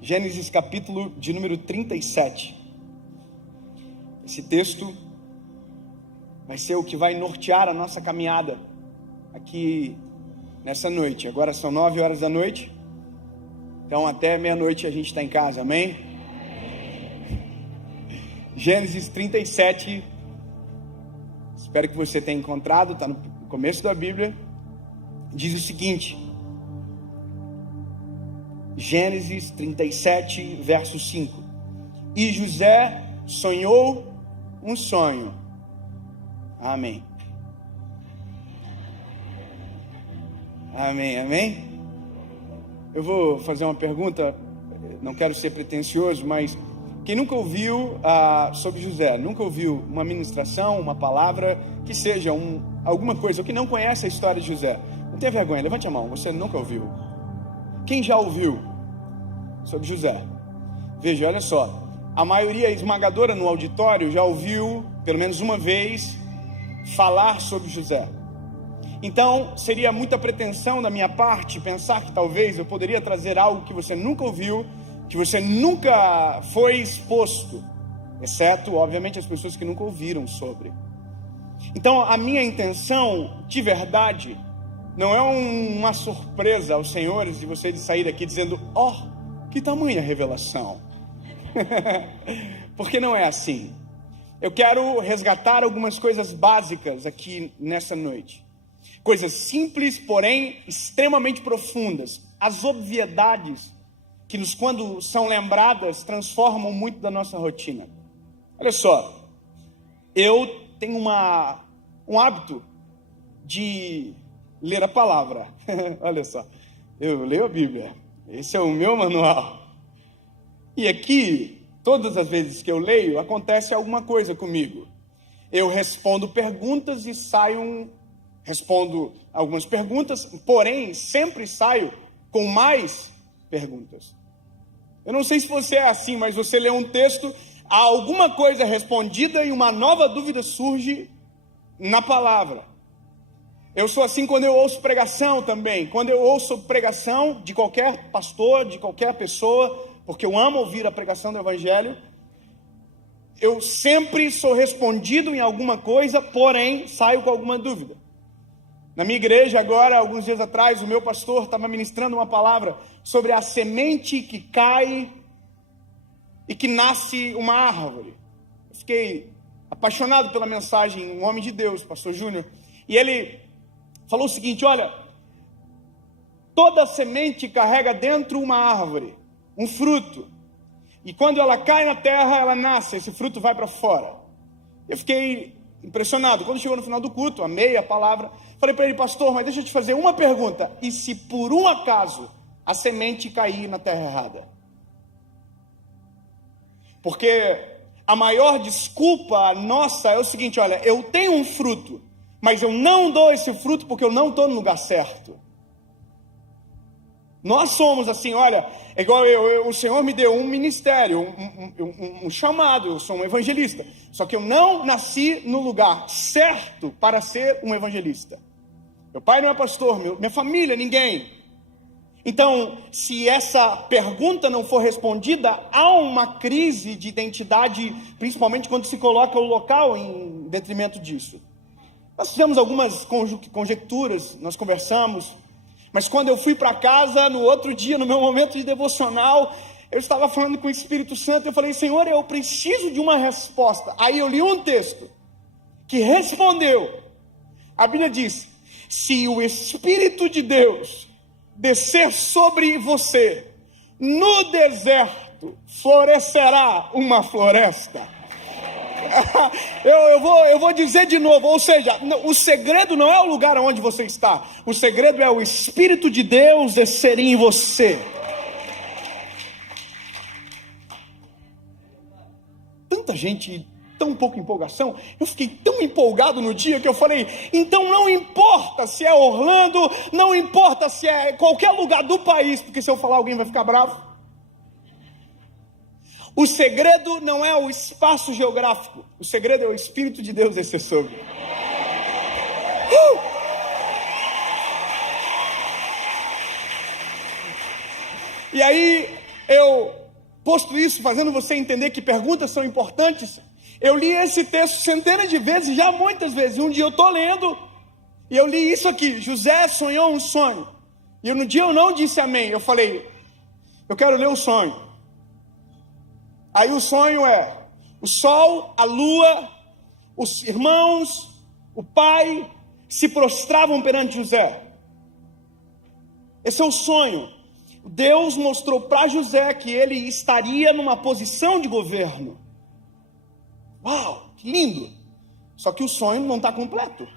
Gênesis capítulo de número 37. Esse texto vai ser o que vai nortear a nossa caminhada aqui nessa noite. Agora são 9 horas da noite, então até meia-noite a gente está em casa, amém? Gênesis 37, espero que você tenha encontrado, está no começo da Bíblia, diz o seguinte: Gênesis 37, verso 5. E José sonhou um sonho. Amém. Amém, amém? Eu vou fazer uma pergunta, não quero ser pretensioso, mas quem nunca ouviu sobre José, nunca ouviu uma ministração, uma palavra, que seja alguma coisa, ou que não conhece a história de José, não tenha vergonha, levante a mão, você nunca ouviu. Quem já ouviu sobre José? Veja, olha só, a maioria esmagadora no auditório já ouviu, pelo menos uma vez, falar sobre José. Então, seria muita pretensão da minha parte pensar que talvez eu poderia trazer algo que você nunca ouviu, que você nunca foi exposto, exceto, obviamente, as pessoas que nunca ouviram sobre. Então, a minha intenção, de verdade, não é uma surpresa aos senhores de você de sair daqui dizendo: que tamanha revelação. Porque não é assim. Eu quero resgatar algumas coisas básicas aqui nessa noite. Coisas simples, porém extremamente profundas. As obviedades que quando são lembradas, transformam muito da nossa rotina. Olha só, eu tenho um hábito de ler a palavra. Olha só, eu leio a Bíblia. Esse é o meu manual. E aqui, todas as vezes que eu leio, acontece alguma coisa comigo. Eu respondo perguntas e respondo algumas perguntas, porém, sempre saio com mais perguntas. Eu não sei se você é assim, mas você lê um texto, há alguma coisa respondida e uma nova dúvida surge na palavra. Eu sou assim quando eu ouço pregação também. Quando eu ouço pregação de qualquer pastor, de qualquer pessoa, porque eu amo ouvir a pregação do Evangelho, eu sempre sou respondido em alguma coisa, porém saio com alguma dúvida. Na minha igreja agora, alguns dias atrás, o meu pastor estava ministrando uma palavra sobre a semente que cai e que nasce uma árvore. Eu fiquei apaixonado pela mensagem, um homem de Deus, pastor Júnior, e ele falou o seguinte: olha, toda semente carrega dentro uma árvore, um fruto, e quando ela cai na terra, ela nasce, esse fruto vai para fora. Eu fiquei impressionado. Quando chegou no final do culto, amei a palavra, falei para ele: pastor, mas deixa eu te fazer uma pergunta, e se por um acaso a semente cair na terra errada? Porque a maior desculpa nossa é o seguinte: olha, eu tenho um fruto, mas eu não dou esse fruto porque eu não estou no lugar certo. Nós somos assim, olha, é igual o Senhor me deu um ministério, um chamado, eu sou um evangelista, só que eu não nasci no lugar certo para ser um evangelista. Meu pai não é pastor, minha família, ninguém. Então, se essa pergunta não for respondida, há uma crise de identidade, principalmente quando se coloca o local em detrimento disso. Nós fizemos algumas conjecturas, nós conversamos, mas quando eu fui para casa, no outro dia, no meu momento de devocional, eu estava falando com o Espírito Santo, eu falei: Senhor, eu preciso de uma resposta. Aí eu li um texto que respondeu. A Bíblia diz: se o Espírito de Deus descer sobre você, no deserto florescerá uma floresta. Eu vou dizer de novo, ou seja, o segredo não é o lugar onde você está, o segredo é o Espírito de Deus descer em você. Tanta gente, tão pouca empolgação. Eu fiquei tão empolgado no dia que eu falei: então não importa se é Orlando, não importa se é qualquer lugar do país, porque se eu falar alguém vai ficar bravo. O segredo não é o espaço geográfico, o segredo é o Espírito de Deus descer sobre. E aí, eu, posto isso, fazendo você entender que perguntas são importantes, eu li esse texto centenas de vezes, já muitas vezes. Um dia eu estou lendo, e eu li isso aqui: José sonhou um sonho. E no dia eu não disse amém, eu falei, eu quero ler o sonho. Aí o sonho é: o sol, a lua, os irmãos, o pai se prostravam perante José. Esse é o sonho. Deus mostrou para José que ele estaria numa posição de governo. Uau, que lindo! Só que o sonho não está completo.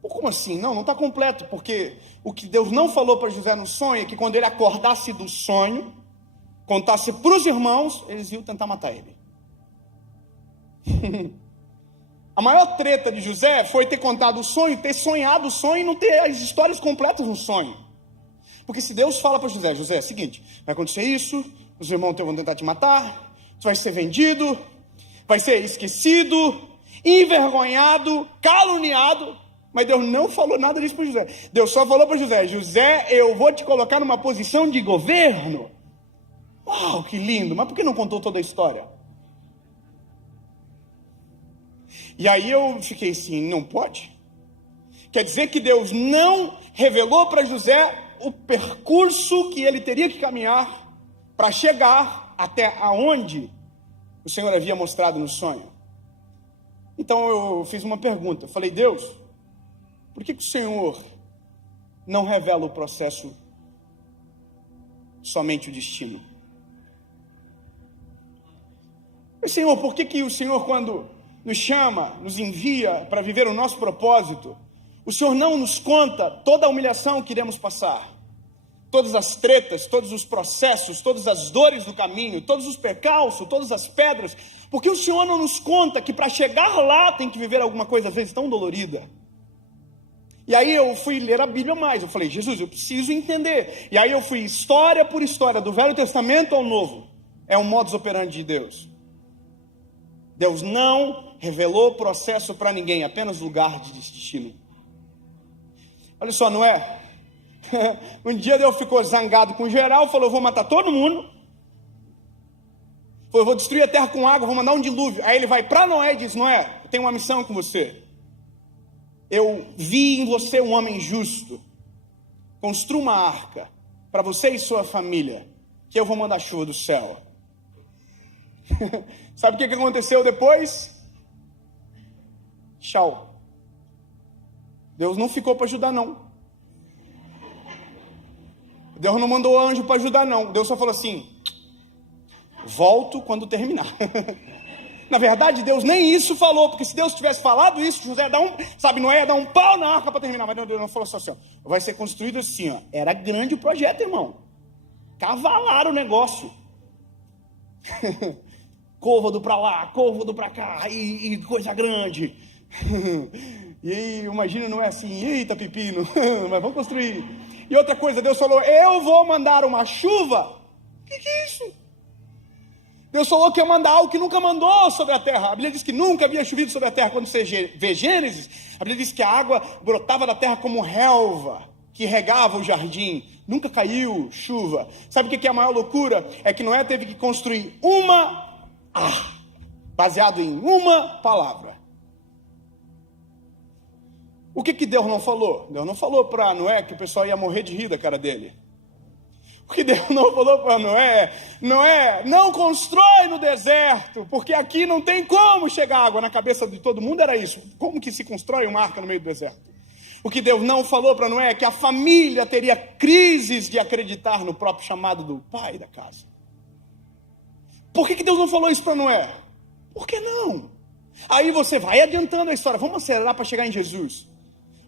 Como assim? Não está completo, porque o que Deus não falou para José no sonho é que quando ele acordasse do sonho, contasse para os irmãos, eles iam tentar matar ele. A maior treta de José foi ter contado o sonho, ter sonhado o sonho e não ter as histórias completas no sonho. Porque se Deus fala para José, José, é o seguinte, vai acontecer isso, os irmãos vão tentar te matar, você vai ser vendido, vai ser esquecido, envergonhado, caluniado. Mas Deus não falou nada disso para José. Deus só falou para José, José, eu vou te colocar numa posição de governo. Uau, que lindo, mas por que não contou toda a história? E aí eu fiquei assim, não pode? Quer dizer que Deus não revelou para José o percurso que ele teria que caminhar para chegar até aonde o Senhor havia mostrado no sonho. Então eu fiz uma pergunta, eu falei, Deus, por que o Senhor não revela o processo, somente o destino? Senhor, por que o Senhor, quando nos chama, nos envia para viver o nosso propósito, o Senhor não nos conta toda a humilhação que iremos passar, todas as tretas, todos os processos, todas as dores do caminho, todos os percalços, todas as pedras? Porque o Senhor não nos conta que para chegar lá tem que viver alguma coisa às vezes tão dolorida? E aí eu fui ler a Bíblia mais, eu falei, Jesus, eu preciso entender. E aí eu fui história por história, do Velho Testamento ao Novo. É um modus operandi de Deus. Deus não revelou processo para ninguém, apenas lugar de destino. Olha só, não é? Um dia Deus ficou zangado com geral, falou, eu vou matar todo mundo. Falou, eu vou destruir a terra com água, vou mandar um dilúvio. Aí ele vai para Noé e diz, Noé, eu tenho uma missão com você. Eu vi em você um homem justo. Construa uma arca para você e sua família, que eu vou mandar chuva do céu. Sabe o que aconteceu depois? Tchau. Deus não ficou para ajudar, não. Deus não mandou anjo para ajudar, não. Deus só falou assim, volto quando terminar. Na verdade, Deus nem isso falou, porque se Deus tivesse falado isso, José ia dar Noé ia dar um pau na arca para terminar. Mas Deus não falou assim, ó, vai ser construído assim, ó. Era grande o projeto, irmão. Cavalaram o negócio. Côvado para lá, côvado para cá, e coisa grande. E aí, imagina, não é assim, eita pepino, mas vamos construir. E outra coisa, Deus falou, eu vou mandar uma chuva. O que é isso? Deus falou que ia mandar algo que nunca mandou sobre a terra. A Bíblia diz que nunca havia chovido sobre a terra. Quando você vê Gênesis, a Bíblia diz que a água brotava da terra como relva, que regava o jardim. Nunca caiu chuva. Sabe o que é a maior loucura? É que Noé teve que construir baseado em uma palavra. O que Deus não falou? Deus não falou para Noé que o pessoal ia morrer de rir da cara dele. O que Deus não falou para Noé, não constrói no deserto, porque aqui não tem como chegar água. Na cabeça de todo mundo era isso. Como que se constrói uma arca no meio do deserto? O que Deus não falou para Noé é que a família teria crises de acreditar no próprio chamado do pai da casa. Por que Deus não falou isso para Noé? Por que não? Aí você vai adiantando a história, vamos acelerar para chegar em Jesus.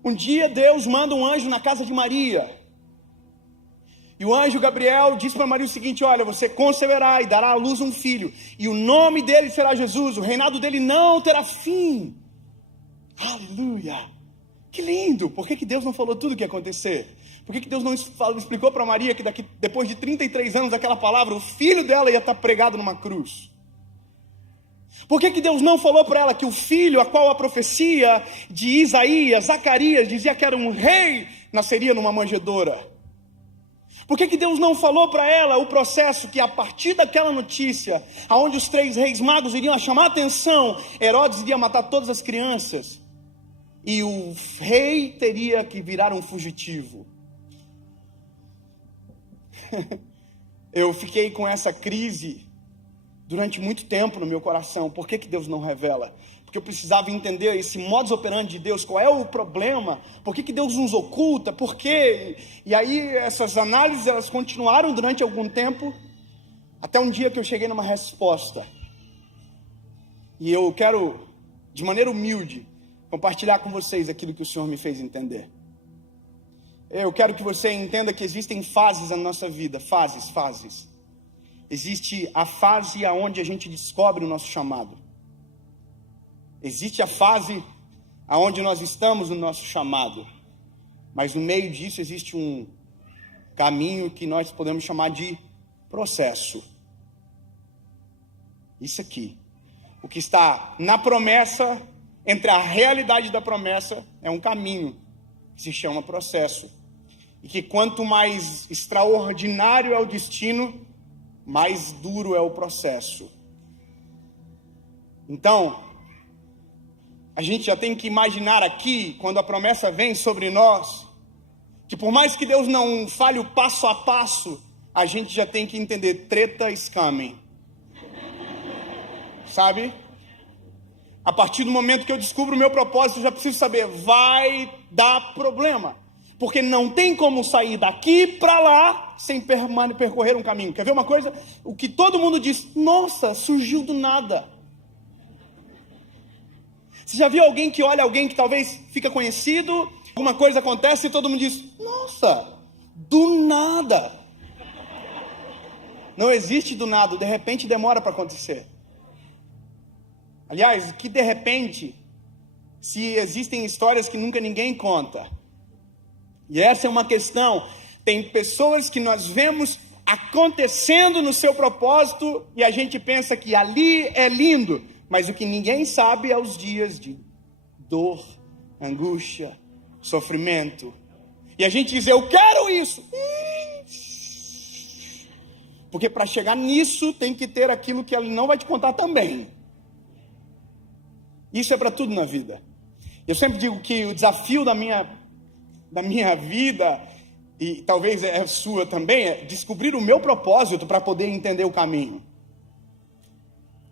Um dia Deus manda um anjo na casa de Maria. E o anjo Gabriel diz para Maria o seguinte, olha, você conceberá e dará à luz um filho. E o nome dele será Jesus, o reinado dele não terá fim. Aleluia! Que lindo! Por que Deus não falou tudo o que ia acontecer? Por que Deus não explicou para Maria que depois de 33 anos aquela palavra, o filho dela ia estar pregado numa cruz? Por que Deus não falou para ela que o filho, a qual a profecia de Isaías, Zacarias, dizia que era um rei, nasceria numa manjedoura? Por que Deus não falou para ela o processo que a partir daquela notícia, aonde os 3 reis magos iriam chamar a atenção, Herodes iria matar todas as crianças e o rei teria que virar um fugitivo? Eu fiquei com essa crise durante muito tempo no meu coração. Por que Deus não revela? Porque eu precisava entender esse modus operandi de Deus. Qual é o problema? Por que Deus nos oculta? Por quê? E aí essas análises, elas continuaram durante algum tempo, até um dia que eu cheguei numa resposta. E eu quero, de maneira humilde, compartilhar com vocês aquilo que o Senhor me fez entender. Eu quero que você entenda que existem fases na nossa vida, fases. Existe a fase onde a gente descobre o nosso chamado. Existe a fase onde nós estamos no nosso chamado. Mas no meio disso existe um caminho que nós podemos chamar de processo. Isso aqui. O que está na promessa, entre a realidade da promessa, é um caminho que se chama processo. E que quanto mais extraordinário é o destino, mais duro é o processo. Então, a gente já tem que imaginar aqui, quando a promessa vem sobre nós, que por mais que Deus não fale o passo a passo, a gente já tem que entender, treta is coming. Sabe? A partir do momento que eu descubro o meu propósito, eu já preciso saber, vai dar problema. Porque não tem como sair daqui para lá sem percorrer um caminho. Quer ver uma coisa? O que todo mundo diz, nossa, surgiu do nada. Você já viu alguém que olha alguém que talvez fica conhecido, alguma coisa acontece e todo mundo diz, nossa, do nada. Não existe do nada, de repente demora para acontecer. Aliás, que de repente, se existem histórias que nunca ninguém conta. E essa é uma questão. Tem pessoas que nós vemos acontecendo no seu propósito e a gente pensa que ali é lindo, mas o que ninguém sabe é os dias de dor, angústia, sofrimento. E a gente diz, eu quero isso. Porque para chegar nisso tem que ter aquilo que ele não vai te contar também. Isso é para tudo na vida. Eu sempre digo que o desafio da minha vida, e talvez é a sua também, é descobrir o meu propósito para poder entender o caminho.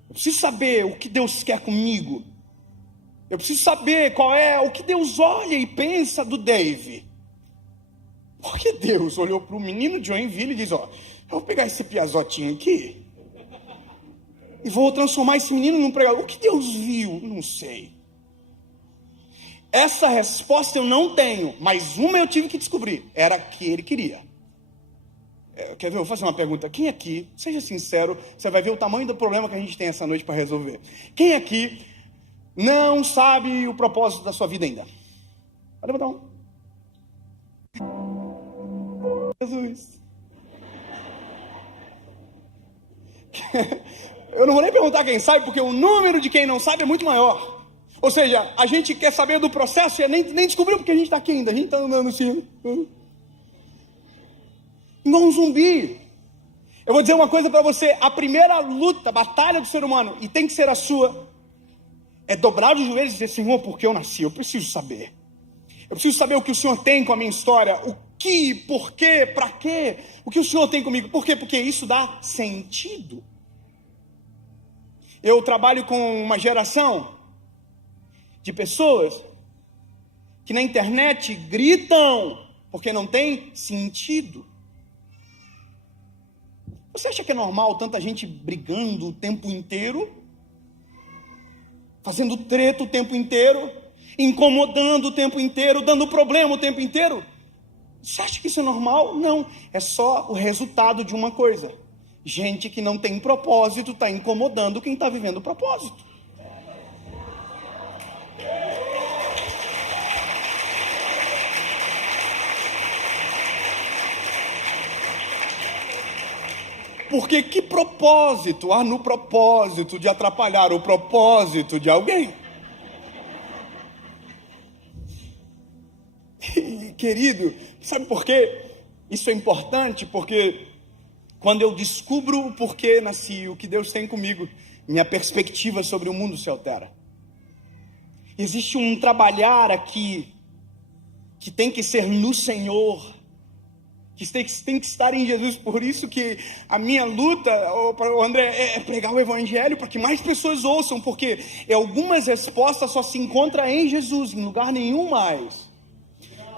Eu preciso saber o que Deus quer comigo. Eu preciso saber qual é o que Deus olha e pensa do Dave. Porque Deus olhou para o menino de Joinville e diz, ó, eu vou pegar esse piazotinho aqui e vou transformar esse menino num pregador. O que Deus viu? Não sei. Essa resposta eu não tenho, mas uma eu tive que descobrir. Era a que ele queria. Quer ver? Eu vou fazer uma pergunta. Quem aqui, seja sincero, você vai ver o tamanho do problema que a gente tem essa noite para resolver. Quem aqui não sabe o propósito da sua vida ainda? Pode botar um. Jesus. Eu não vou nem perguntar quem sabe, porque o número de quem não sabe é muito maior. Ou seja, a gente quer saber do processo e nem descobriu porque a gente está aqui ainda. A gente está andando assim, igual um zumbi. Eu vou dizer uma coisa para você. A primeira luta, batalha do ser humano, e tem que ser a sua, é dobrar os joelhos e dizer, Senhor, por que eu nasci? Eu preciso saber. Eu preciso saber o que o Senhor tem com a minha história. O que, por quê, para quê? O que o Senhor tem comigo? Por quê? Porque isso dá sentido. Eu trabalho com uma geração de pessoas que na internet gritam porque não tem sentido. Você acha que é normal tanta gente brigando o tempo inteiro? Fazendo treta o tempo inteiro? Incomodando o tempo inteiro? Dando problema o tempo inteiro? Você acha que isso é normal? Não, é só o resultado de uma coisa. Gente que não tem propósito está incomodando quem está vivendo o propósito. Porque que propósito há no propósito de atrapalhar o propósito de alguém? E, querido, sabe por quê? Isso é importante porque quando eu descubro o porquê nasci, o que Deus tem comigo, minha perspectiva sobre o mundo se altera. Existe um trabalhar aqui que tem que ser no Senhor, que tem que estar em Jesus. Por isso que a minha luta, André, é pregar o Evangelho para que mais pessoas ouçam, porque algumas respostas só se encontram em Jesus, em lugar nenhum mais.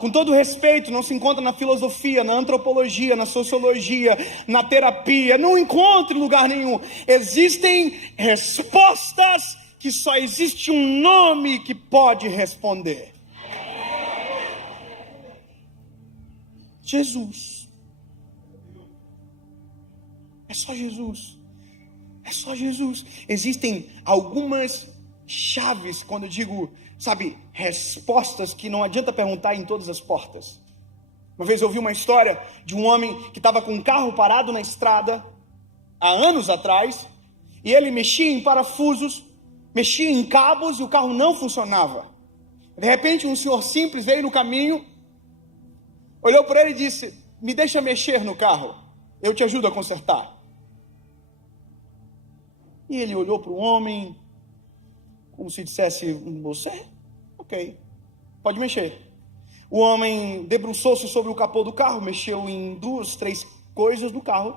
Com todo respeito, não se encontra na filosofia, na antropologia, na sociologia, na terapia, não encontra em lugar nenhum. Existem respostas que só existe um nome que pode responder. Jesus. É só Jesus. É só Jesus. Existem algumas chaves, quando eu digo, respostas que não adianta perguntar em todas as portas. Uma vez eu ouvi uma história de um homem que estava com um carro parado na estrada, há anos atrás, e ele mexia em parafusos, mexia em cabos e o carro não funcionava. De repente um senhor simples veio no caminho, olhou para ele e disse: me deixa mexer no carro, eu te ajudo a consertar. E ele olhou para o homem, como se dissesse: você? Ok, pode mexer. O homem debruçou-se sobre o capô do carro, mexeu em 2, 3 coisas do carro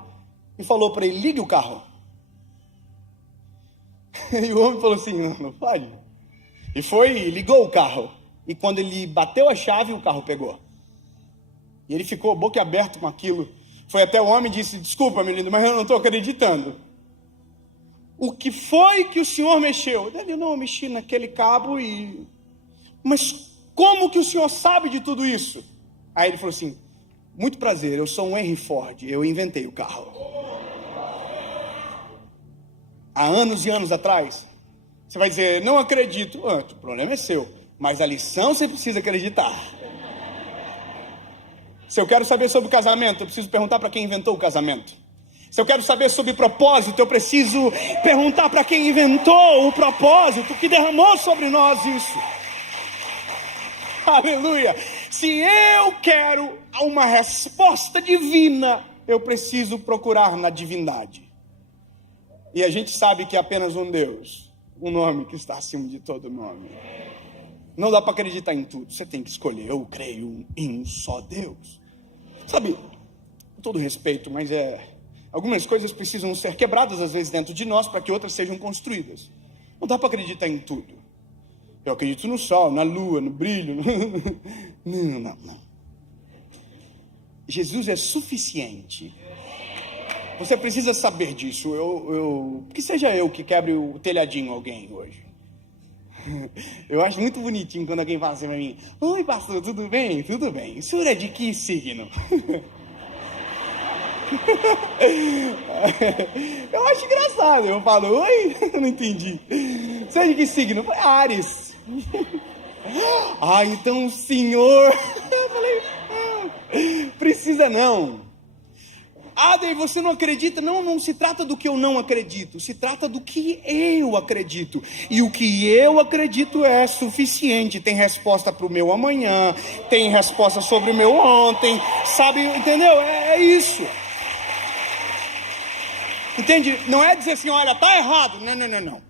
e falou para ele: ligue o carro. E o homem falou assim: não pode. E foi e ligou o carro. E quando ele bateu a chave, o carro pegou. E ele ficou boquiaberto com aquilo. Foi até o homem e disse: desculpa, meu lindo, mas eu não estou acreditando. O que foi que o senhor mexeu? Ele: não, eu mexi naquele cabo e... Mas como que o senhor sabe de tudo isso? Aí ele falou assim: muito prazer, eu sou um Henry Ford, eu inventei o carro. Há anos e anos atrás. Você vai dizer: não acredito. O problema é seu, mas a lição você precisa acreditar. Se eu quero saber sobre o casamento, eu preciso perguntar para quem inventou o casamento. Se eu quero saber sobre propósito, eu preciso perguntar para quem inventou o propósito, que derramou sobre nós isso. Aleluia! Se eu quero uma resposta divina, eu preciso procurar na divindade. E a gente sabe que é apenas um Deus, um nome que está acima de todo nome. Não dá para acreditar em tudo, você tem que escolher. Eu creio em um só Deus. Com todo respeito, mas algumas coisas precisam ser quebradas às vezes dentro de nós para que outras sejam construídas. Não dá para acreditar em tudo. Eu acredito no sol, na lua, no brilho. Não. Jesus é suficiente. Você precisa saber disso. Que seja eu que quebre o telhadinho alguém hoje. Eu acho muito bonitinho quando alguém fala assim para mim: oi, pastor, tudo bem? Tudo bem. O senhor é de que signo? Eu acho engraçado. Eu falo: oi? Eu não entendi. Você é de que signo? Eu falei: Áries. Então o senhor... Eu falei: precisa não. Daí você não acredita? Não se trata do que eu não acredito, se trata do que eu acredito. E o que eu acredito é suficiente. Tem resposta para o meu amanhã, tem resposta sobre o meu ontem, entendeu? É isso. Entende? Não é dizer assim: olha, tá errado. Não.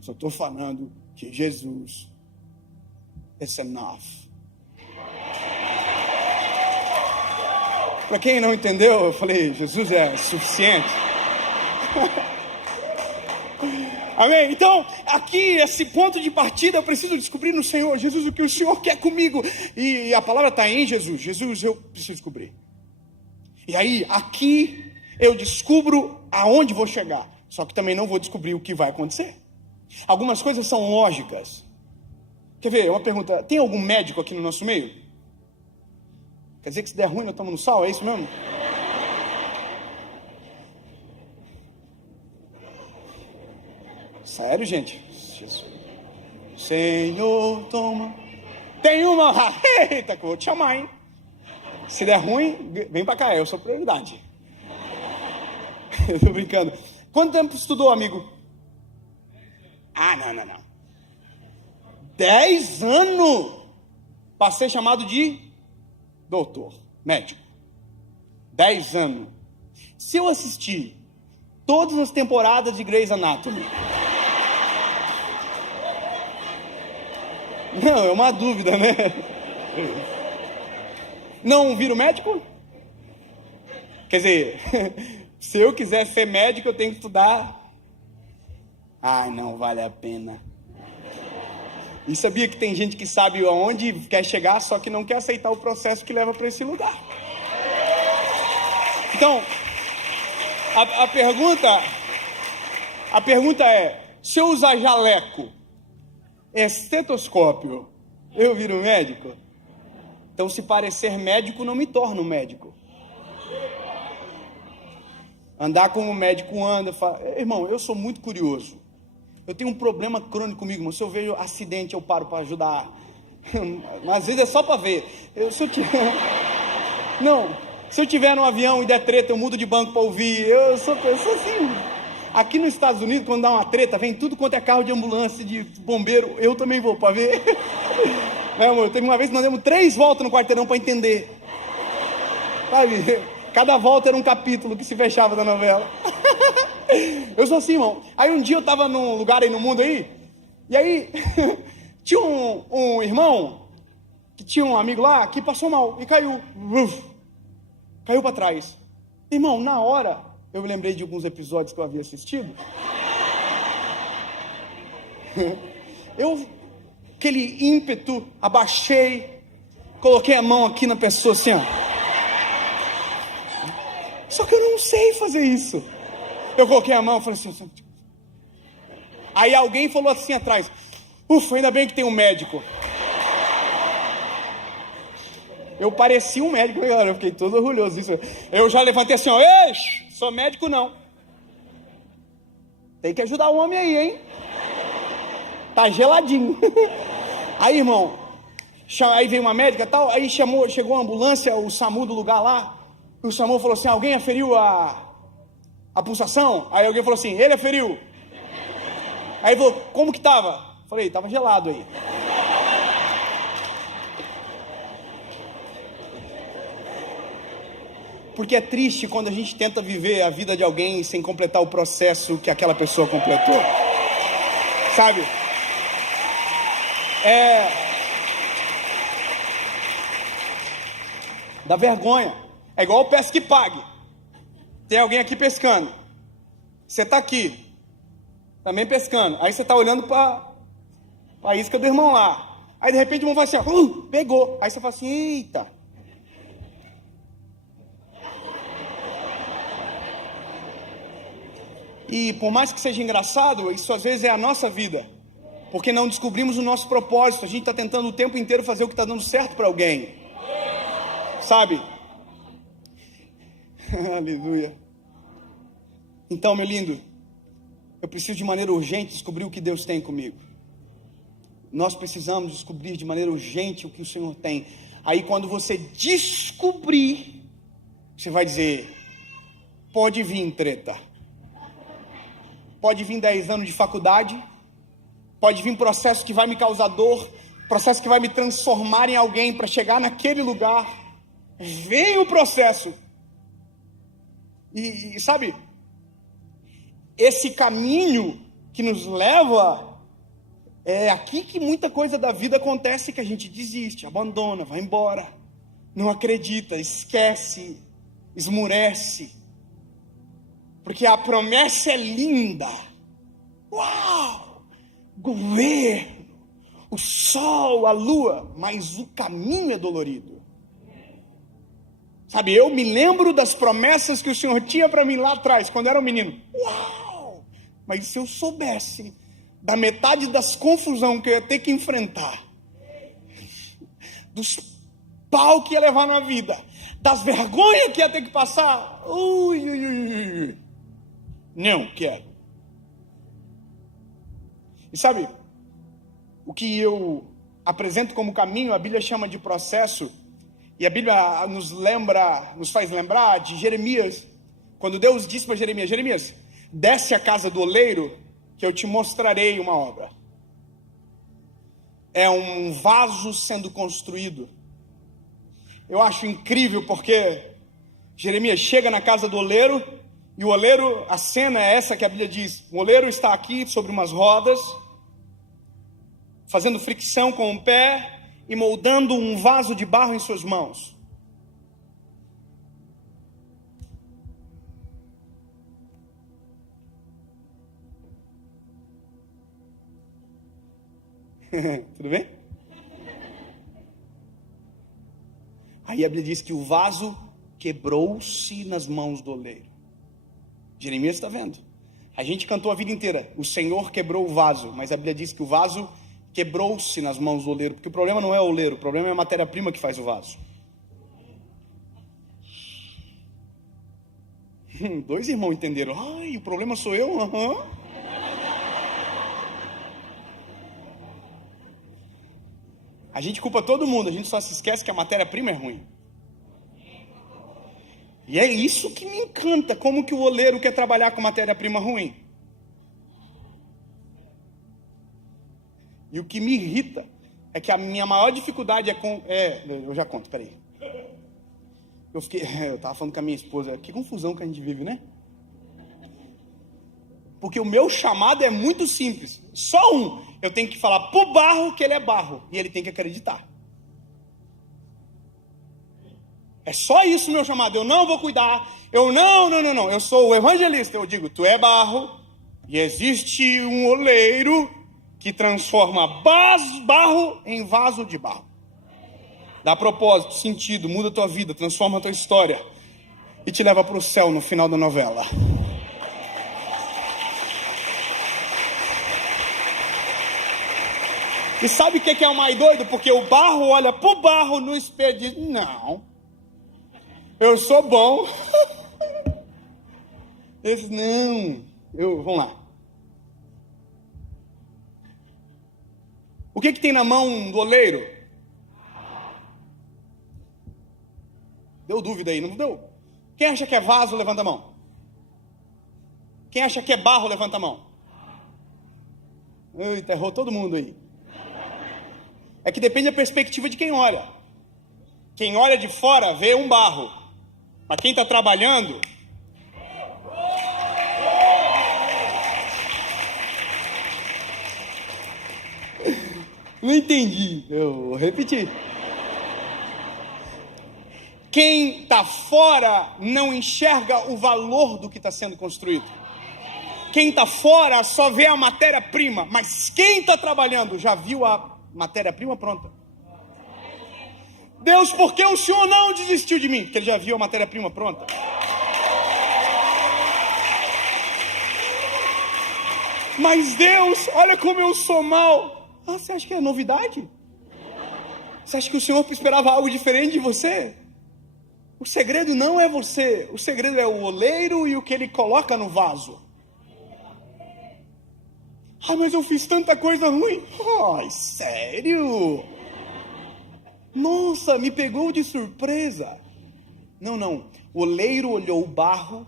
Só estou falando que Jesus is enough. Para quem não entendeu, eu falei: Jesus é suficiente. Amém? Então, aqui, esse ponto de partida, eu preciso descobrir no Senhor. Jesus, o que o Senhor quer comigo? E a palavra está em Jesus. Jesus, eu preciso descobrir. E aí, aqui, eu descubro aonde vou chegar. Só que também não vou descobrir o que vai acontecer. Algumas coisas são lógicas. Quer ver? Uma pergunta: tem algum médico aqui no nosso meio? Quer dizer que se der ruim nós estamos no sal, é isso mesmo? Sério, gente? Jesus. Senhor, toma. Tem uma. Eita, que eu vou te chamar, hein? Se der ruim, vem pra cá, eu sou prioridade. Eu tô brincando. Quanto tempo estudou, amigo? Não. 10 anos. Passei chamado de doutor, médico. 10 anos. Se eu assistir todas as temporadas de Grey's Anatomy... Não, é uma dúvida, né? Não viro médico? Quer dizer, se eu quiser ser médico, eu tenho que estudar. Ai, não vale a pena. E sabia que tem gente que sabe aonde quer chegar, só que não quer aceitar o processo que leva para esse lugar. Então, a pergunta é, se eu usar jaleco, estetoscópio, eu viro médico? Então, se parecer médico, não me torno médico. Andar como o médico anda... Irmão, eu sou muito curioso. Eu tenho um problema crônico comigo, mas se eu vejo acidente, eu paro para ajudar. Mas às vezes é só para ver. Se eu tiver no avião e der treta, eu mudo de banco para ouvir. Eu sou assim... Aqui nos Estados Unidos, quando dá uma treta, vem tudo quanto é carro de ambulância, de bombeiro, eu também vou para ver. Não, amor, teve uma vez que nós demos 3 voltas no quarteirão para entender. Sabe? Cada volta era um capítulo que se fechava da novela. Eu sou assim, irmão. Aí um dia eu tava num lugar aí no mundo aí, e aí tinha um irmão, que tinha um amigo lá, que passou mal e caiu. Caiu para trás. Irmão, na hora... Eu me lembrei de alguns episódios que eu havia assistido. Aquele ímpeto, abaixei, coloquei a mão aqui na pessoa assim, ó. Só que eu não sei fazer isso. Eu coloquei a mão e falei assim. Aí alguém falou assim atrás, ufa, ainda bem que tem um médico. Eu parecia um médico, galera, eu fiquei todo orgulhoso disso. Eu já levantei assim, ó, ei, sou médico não. Tem que ajudar o homem aí, hein? Tá geladinho. Aí, irmão, aí veio uma médica e tal, aí chegou a ambulância, o SAMU do lugar lá, o SAMU falou assim, alguém aferiu a pulsação? Aí alguém falou assim, ele aferiu. Aí falou, como que tava? Falei, tava gelado aí. Porque é triste quando a gente tenta viver a vida de alguém sem completar o processo que aquela pessoa completou. Sabe? Dá vergonha. É igual o pesca e pague. Tem alguém aqui pescando. Você tá aqui. Também pescando. Aí você tá olhando para a isca do irmão lá. Aí de repente o irmão vai assim, pegou. Aí você fala assim, eita. E por mais que seja engraçado, isso às vezes é a nossa vida. Porque não descobrimos o nosso propósito. A gente está tentando o tempo inteiro fazer o que está dando certo para alguém. Sabe? Aleluia. Então, meu lindo, eu preciso de maneira urgente descobrir o que Deus tem comigo. Nós precisamos descobrir de maneira urgente o que o Senhor tem. Aí quando você descobrir, você vai dizer, pode vir treta. Pode vir 10 anos de faculdade, pode vir processo que vai me causar dor, processo que vai me transformar em alguém para chegar naquele lugar. Vem o processo. E sabe, esse caminho que nos leva, é aqui que muita coisa da vida acontece, que a gente desiste, abandona, vai embora, não acredita, esquece, esmurece. Porque a promessa é linda. Uau! Governo, o sol, a lua, mas o caminho é dolorido. Sabe, eu me lembro das promessas que o Senhor tinha para mim lá atrás, quando eu era um menino. Uau! Mas se eu soubesse da metade das confusões que eu ia ter que enfrentar, dos pau que ia levar na vida, das vergonhas que ia ter que passar, não quero. E sabe, o que eu apresento como caminho, a Bíblia chama de processo, e a Bíblia nos faz lembrar de Jeremias, quando Deus disse para Jeremias, Jeremias, desce a casa do oleiro, que eu te mostrarei uma obra. É um vaso sendo construído. Eu acho incrível porque Jeremias chega na casa do oleiro, e o oleiro, a cena é essa que a Bíblia diz: o oleiro está aqui sobre umas rodas, fazendo fricção com o pé e moldando um vaso de barro em suas mãos. Tudo bem? Aí a Bíblia diz que o vaso quebrou-se nas mãos do oleiro. Jeremias está vendo. A gente cantou a vida inteira: o Senhor quebrou o vaso. Mas a Bíblia diz que o vaso quebrou-se nas mãos do oleiro. Porque o problema não é o oleiro, o problema é a matéria-prima que faz o vaso. Dois irmãos entenderam. Ai, o problema sou eu? A gente culpa todo mundo, a gente só se esquece que a matéria-prima é ruim. E é isso que me encanta, como que o oleiro quer trabalhar com matéria-prima ruim. E o que me irrita é que a minha maior dificuldade eu já conto, peraí. Eu tava falando com a minha esposa, que confusão que a gente vive, né? Porque o meu chamado é muito simples, só um. Eu tenho que falar pro barro que ele é barro, e ele tem que acreditar. É só isso o meu chamado. Eu não vou cuidar, não. Eu sou o evangelista. Eu digo, tu é barro, e existe um oleiro que transforma barro em vaso de barro. Dá propósito, sentido, muda a tua vida, transforma a tua história e te leva para o céu no final da novela. E sabe o que é o mais doido? Porque o barro olha pro barro no espelho e diz: não, eu sou bom. Ele diz: não, vamos lá. O que tem na mão do oleiro? Deu dúvida aí, não deu? Quem acha que é vaso, levanta a mão. Quem acha que é barro, levanta a mão. Eita, errou todo mundo aí. É que depende da perspectiva de quem olha. Quem olha de fora vê um barro. Mas quem está trabalhando... Não entendi, eu vou repetir. Quem está fora não enxerga o valor do que está sendo construído. Quem está fora só vê a matéria-prima, mas quem está trabalhando já viu a matéria-prima pronta. Deus, por que o Senhor não desistiu de mim? Porque Ele já viu a matéria-prima pronta. Mas Deus, olha como eu sou mal. Você acha que é novidade? Você acha que o Senhor esperava algo diferente de você? O segredo não é você, o segredo é o oleiro e o que ele coloca no vaso. Mas eu fiz tanta coisa ruim. Sério? Nossa, me pegou de surpresa. Não. O oleiro olhou o barro,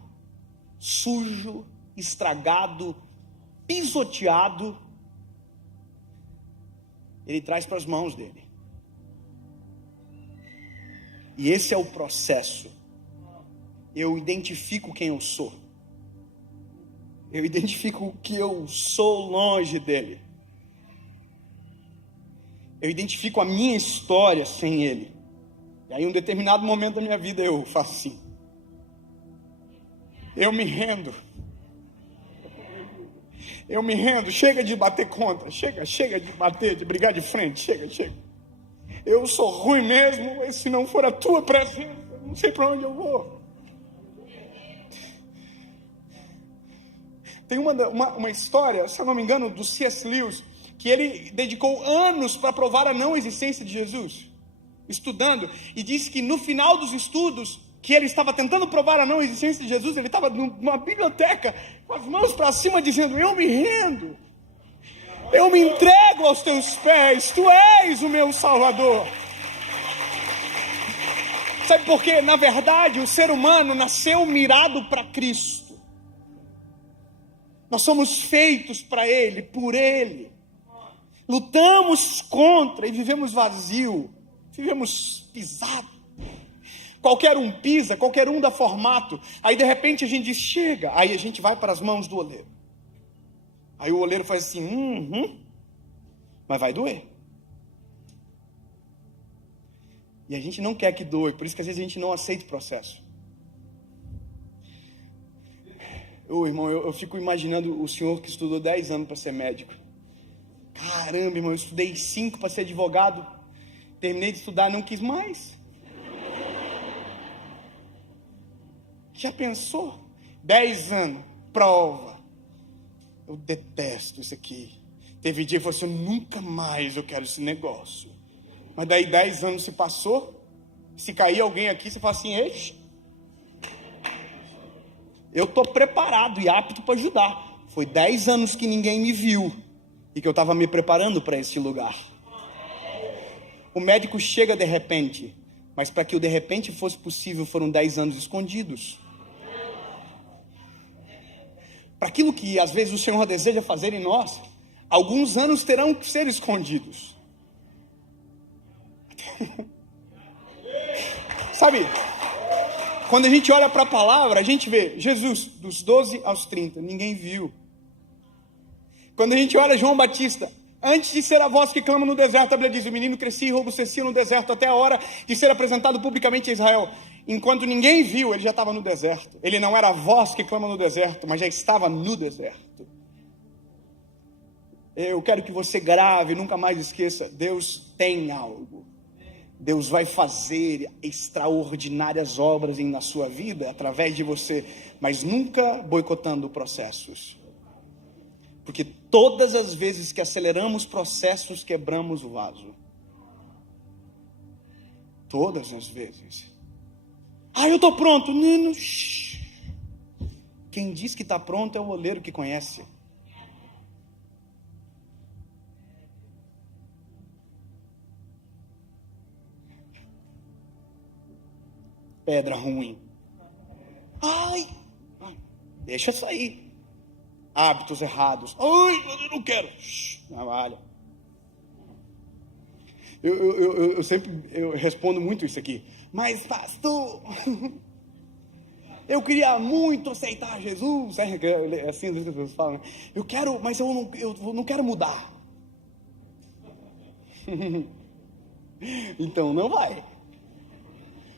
sujo, estragado, pisoteado. Ele traz para as mãos dele. E esse é o processo. Eu identifico quem eu sou. Eu identifico o que eu sou longe dele. Eu identifico a minha história sem ele. E aí, em um determinado momento da minha vida, eu faço assim. Eu me rendo. Eu me rendo. Chega de bater contra. Chega de bater, de brigar de frente. Chega. Eu sou ruim mesmo, e se não for a tua presença, não sei para onde eu vou. Tem uma história, se eu não me engano, do C.S. Lewis, que ele dedicou anos para provar a não existência de Jesus, estudando, e disse que no final dos estudos, que ele estava tentando provar a não existência de Jesus, ele estava numa biblioteca, com as mãos para cima, dizendo: eu me rendo. Eu me entrego aos teus pés, tu és o meu Salvador. Sabe por quê? Na verdade, o ser humano nasceu mirado para Cristo. Nós somos feitos para Ele, por Ele. Lutamos contra e vivemos vazio, vivemos pisado. qualquer um pisa, qualquer um dá formato. Aí de repente a gente diz, chega. Aí a gente vai para as mãos do oleiro. Aí o oleiro faz assim, mas vai doer. E a gente não quer que doe, por isso que às vezes a gente não aceita o processo. Irmão, eu fico imaginando o senhor que estudou 10 anos para ser médico. Caramba, irmão, eu estudei 5 para ser advogado. Terminei de estudar, não quis mais. Já pensou? 10 anos, prova. Eu detesto isso aqui. Teve dia que eu falei assim, nunca mais eu quero esse negócio. Mas daí 10 anos se passou. Se cair alguém aqui, você fala assim, eixe, eu estou preparado e apto para ajudar. Foi 10 anos que ninguém me viu e que eu estava me preparando para esse lugar. O médico chega de repente, mas para que o de repente fosse possível, foram 10 anos escondidos. Para aquilo que às vezes o Senhor deseja fazer em nós, alguns anos terão que ser escondidos. Sabe, quando a gente olha para a palavra, a gente vê Jesus, dos 12 aos 30, ninguém viu. Quando a gente olha João Batista, antes de ser a voz que clama no deserto, a Bíblia diz, o menino crescia e robustecia no deserto até a hora de ser apresentado publicamente a Israel. Enquanto ninguém viu, ele já estava no deserto. Ele não era a voz que clama no deserto, mas já estava no deserto. Eu quero que você grave, nunca mais esqueça, Deus tem algo. Deus vai fazer extraordinárias obras na sua vida, através de você, mas nunca boicotando processos. Porque todas as vezes que aceleramos processos, quebramos o vaso. Todas as vezes. Eu estou pronto. Nino. Quem diz que está pronto é o oleiro que conhece. Pedra ruim. Deixa sair. Hábitos errados. Eu não quero. Trabalha. Eu sempre respondo muito isso aqui. Mas pastor, eu queria muito aceitar Jesus. É assim as pessoas falam, né? Eu quero, mas eu não quero mudar. Então não vai.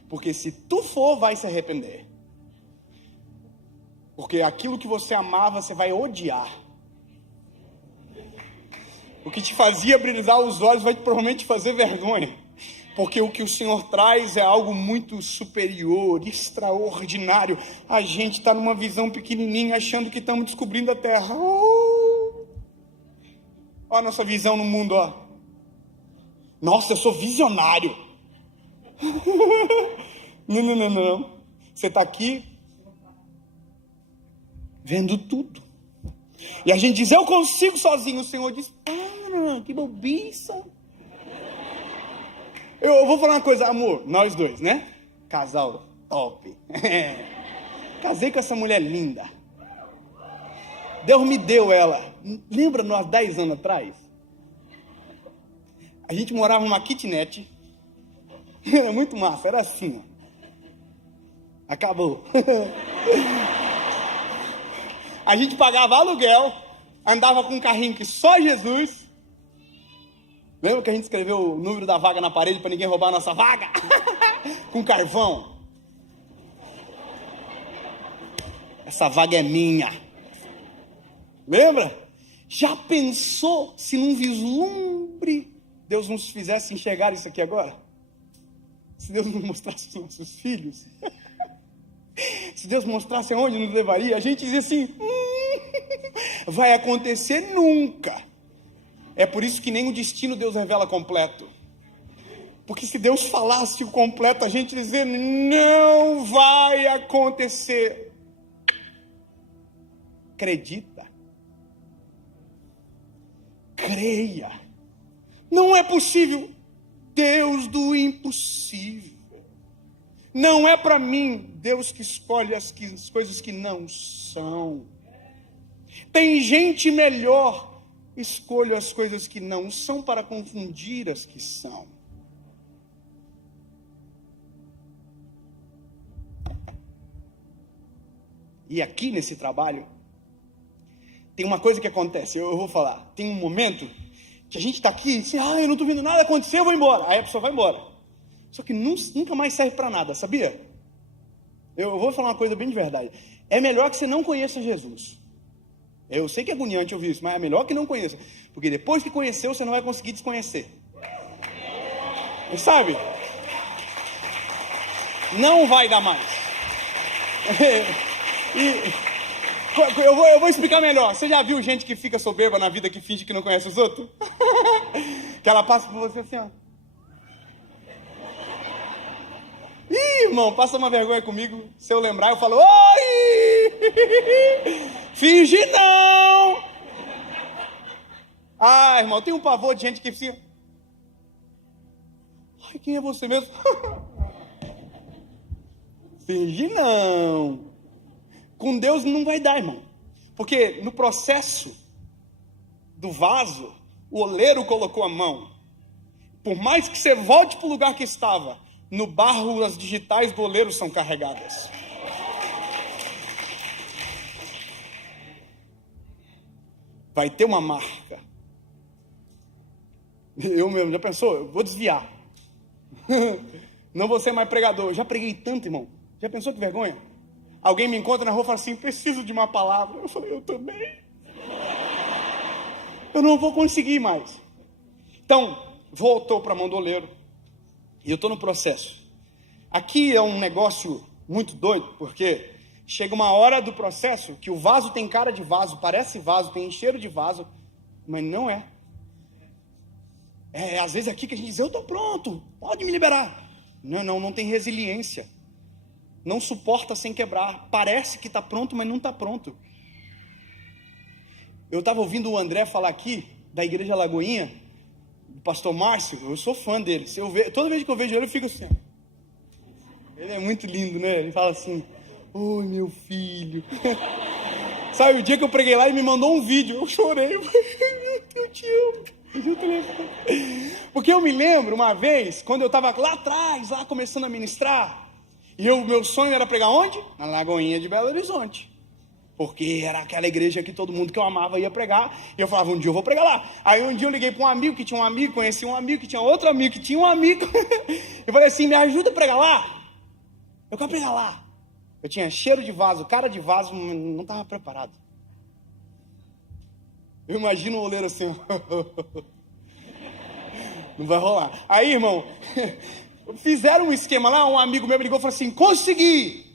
Porque se tu for, vai se arrepender. Porque aquilo que você amava, você vai odiar. O que te fazia brilhar os olhos vai provavelmente te fazer vergonha. Porque o que o Senhor traz é algo muito superior, extraordinário. A gente está numa visão pequenininha, achando que estamos descobrindo a terra. Olha a nossa visão no mundo, ó. Nossa, eu sou visionário. Não. Você está aqui vendo tudo. E a gente diz, eu consigo sozinho. O Senhor diz, que bobiça. Eu vou falar uma coisa, amor, nós dois, né? Casal top. Casei com essa mulher linda. Deus me deu ela. Lembra nós 10 anos atrás? A gente morava numa kitnet. Era muito massa, era assim, ó. Acabou. A gente pagava aluguel, andava com um carrinho que só Jesus. Lembra que a gente escreveu o número da vaga na parede para ninguém roubar a nossa vaga? Com carvão. Essa vaga é minha. Lembra? Já pensou se num vislumbre Deus nos fizesse enxergar isso aqui agora? Se Deus nos mostrasse os nossos filhos? Se Deus mostrasse aonde nos levaria, a gente dizia assim, vai acontecer nunca. É por isso que nem o destino Deus revela completo. Porque se Deus falasse o completo, a gente dizia, não vai acontecer. Acredita. Creia. Não é possível. Deus do impossível. Não é para mim, Deus que escolhe as coisas que não são. Tem gente melhor, escolho as coisas que não são para confundir as que são. E aqui nesse trabalho, tem uma coisa que acontece, eu vou falar. Tem um momento que a gente está aqui, assim, eu não estou vendo nada acontecer, eu vou embora. Aí a pessoa vai embora. Só que nunca mais serve para nada, sabia? Eu vou falar uma coisa bem de verdade. É melhor que você não conheça Jesus. Eu sei que é agoniante ouvir isso, mas é melhor que não conheça. Porque depois que conheceu, você não vai conseguir desconhecer. Sabe? Não vai dar mais. Eu vou explicar melhor. Você já viu gente que fica soberba na vida que finge que não conhece os outros? Que ela passa por você assim, ó. Ih, irmão, passa uma vergonha comigo. Se eu lembrar, eu falo, oi! Finge não! Ah, irmão, tem um pavor de gente que fica... Ai, quem é você mesmo? Finge não! Com Deus não vai dar, irmão. Porque no processo do vaso, o oleiro colocou a mão. Por mais que você volte para o lugar que estava, no barro as digitais do oleiro são carregadas. Vai ter uma marca. Eu mesmo, já pensou? Eu vou desviar. Não vou ser mais pregador. Eu já preguei tanto, irmão. Já pensou que vergonha? Alguém me encontra na rua e fala assim, preciso de uma palavra. Eu falei, eu também. Eu não vou conseguir mais. Então, voltou para a mão do oleiro. E eu estou no processo. Aqui é um negócio muito doido, porque chega uma hora do processo que o vaso tem cara de vaso, parece vaso, tem cheiro de vaso, mas não é. É às vezes aqui que a gente diz, eu estou pronto, pode me liberar. Não tem resiliência. Não suporta sem quebrar. Parece que está pronto, mas não está pronto. Eu estava ouvindo o André falar aqui, da Igreja Lagoinha, do pastor Márcio. Eu sou fã dele. Toda vez que eu vejo ele, eu fico assim. Ele é muito lindo, né? Ele fala assim, oi meu filho. Sabe, o dia que eu preguei lá, ele me mandou um vídeo. Eu chorei. Eu te amo. Porque eu me lembro uma vez, quando eu estava lá atrás, lá começando a ministrar, e meu sonho era pregar onde? Na Lagoinha de Belo Horizonte. Porque era aquela igreja que todo mundo que eu amava ia pregar. E eu falava, um dia eu vou pregar lá. Aí um dia eu liguei para um amigo que tinha um amigo, conheci um amigo que tinha outro amigo que tinha um amigo. Eu falei assim, me ajuda a pregar lá? Eu quero pregar lá. Eu tinha cheiro de vaso, cara de vaso, não estava preparado. Eu imagino o oleiro assim. Não vai rolar. Aí, irmão... Fizeram um esquema lá, um amigo meu me ligou e falou assim, consegui!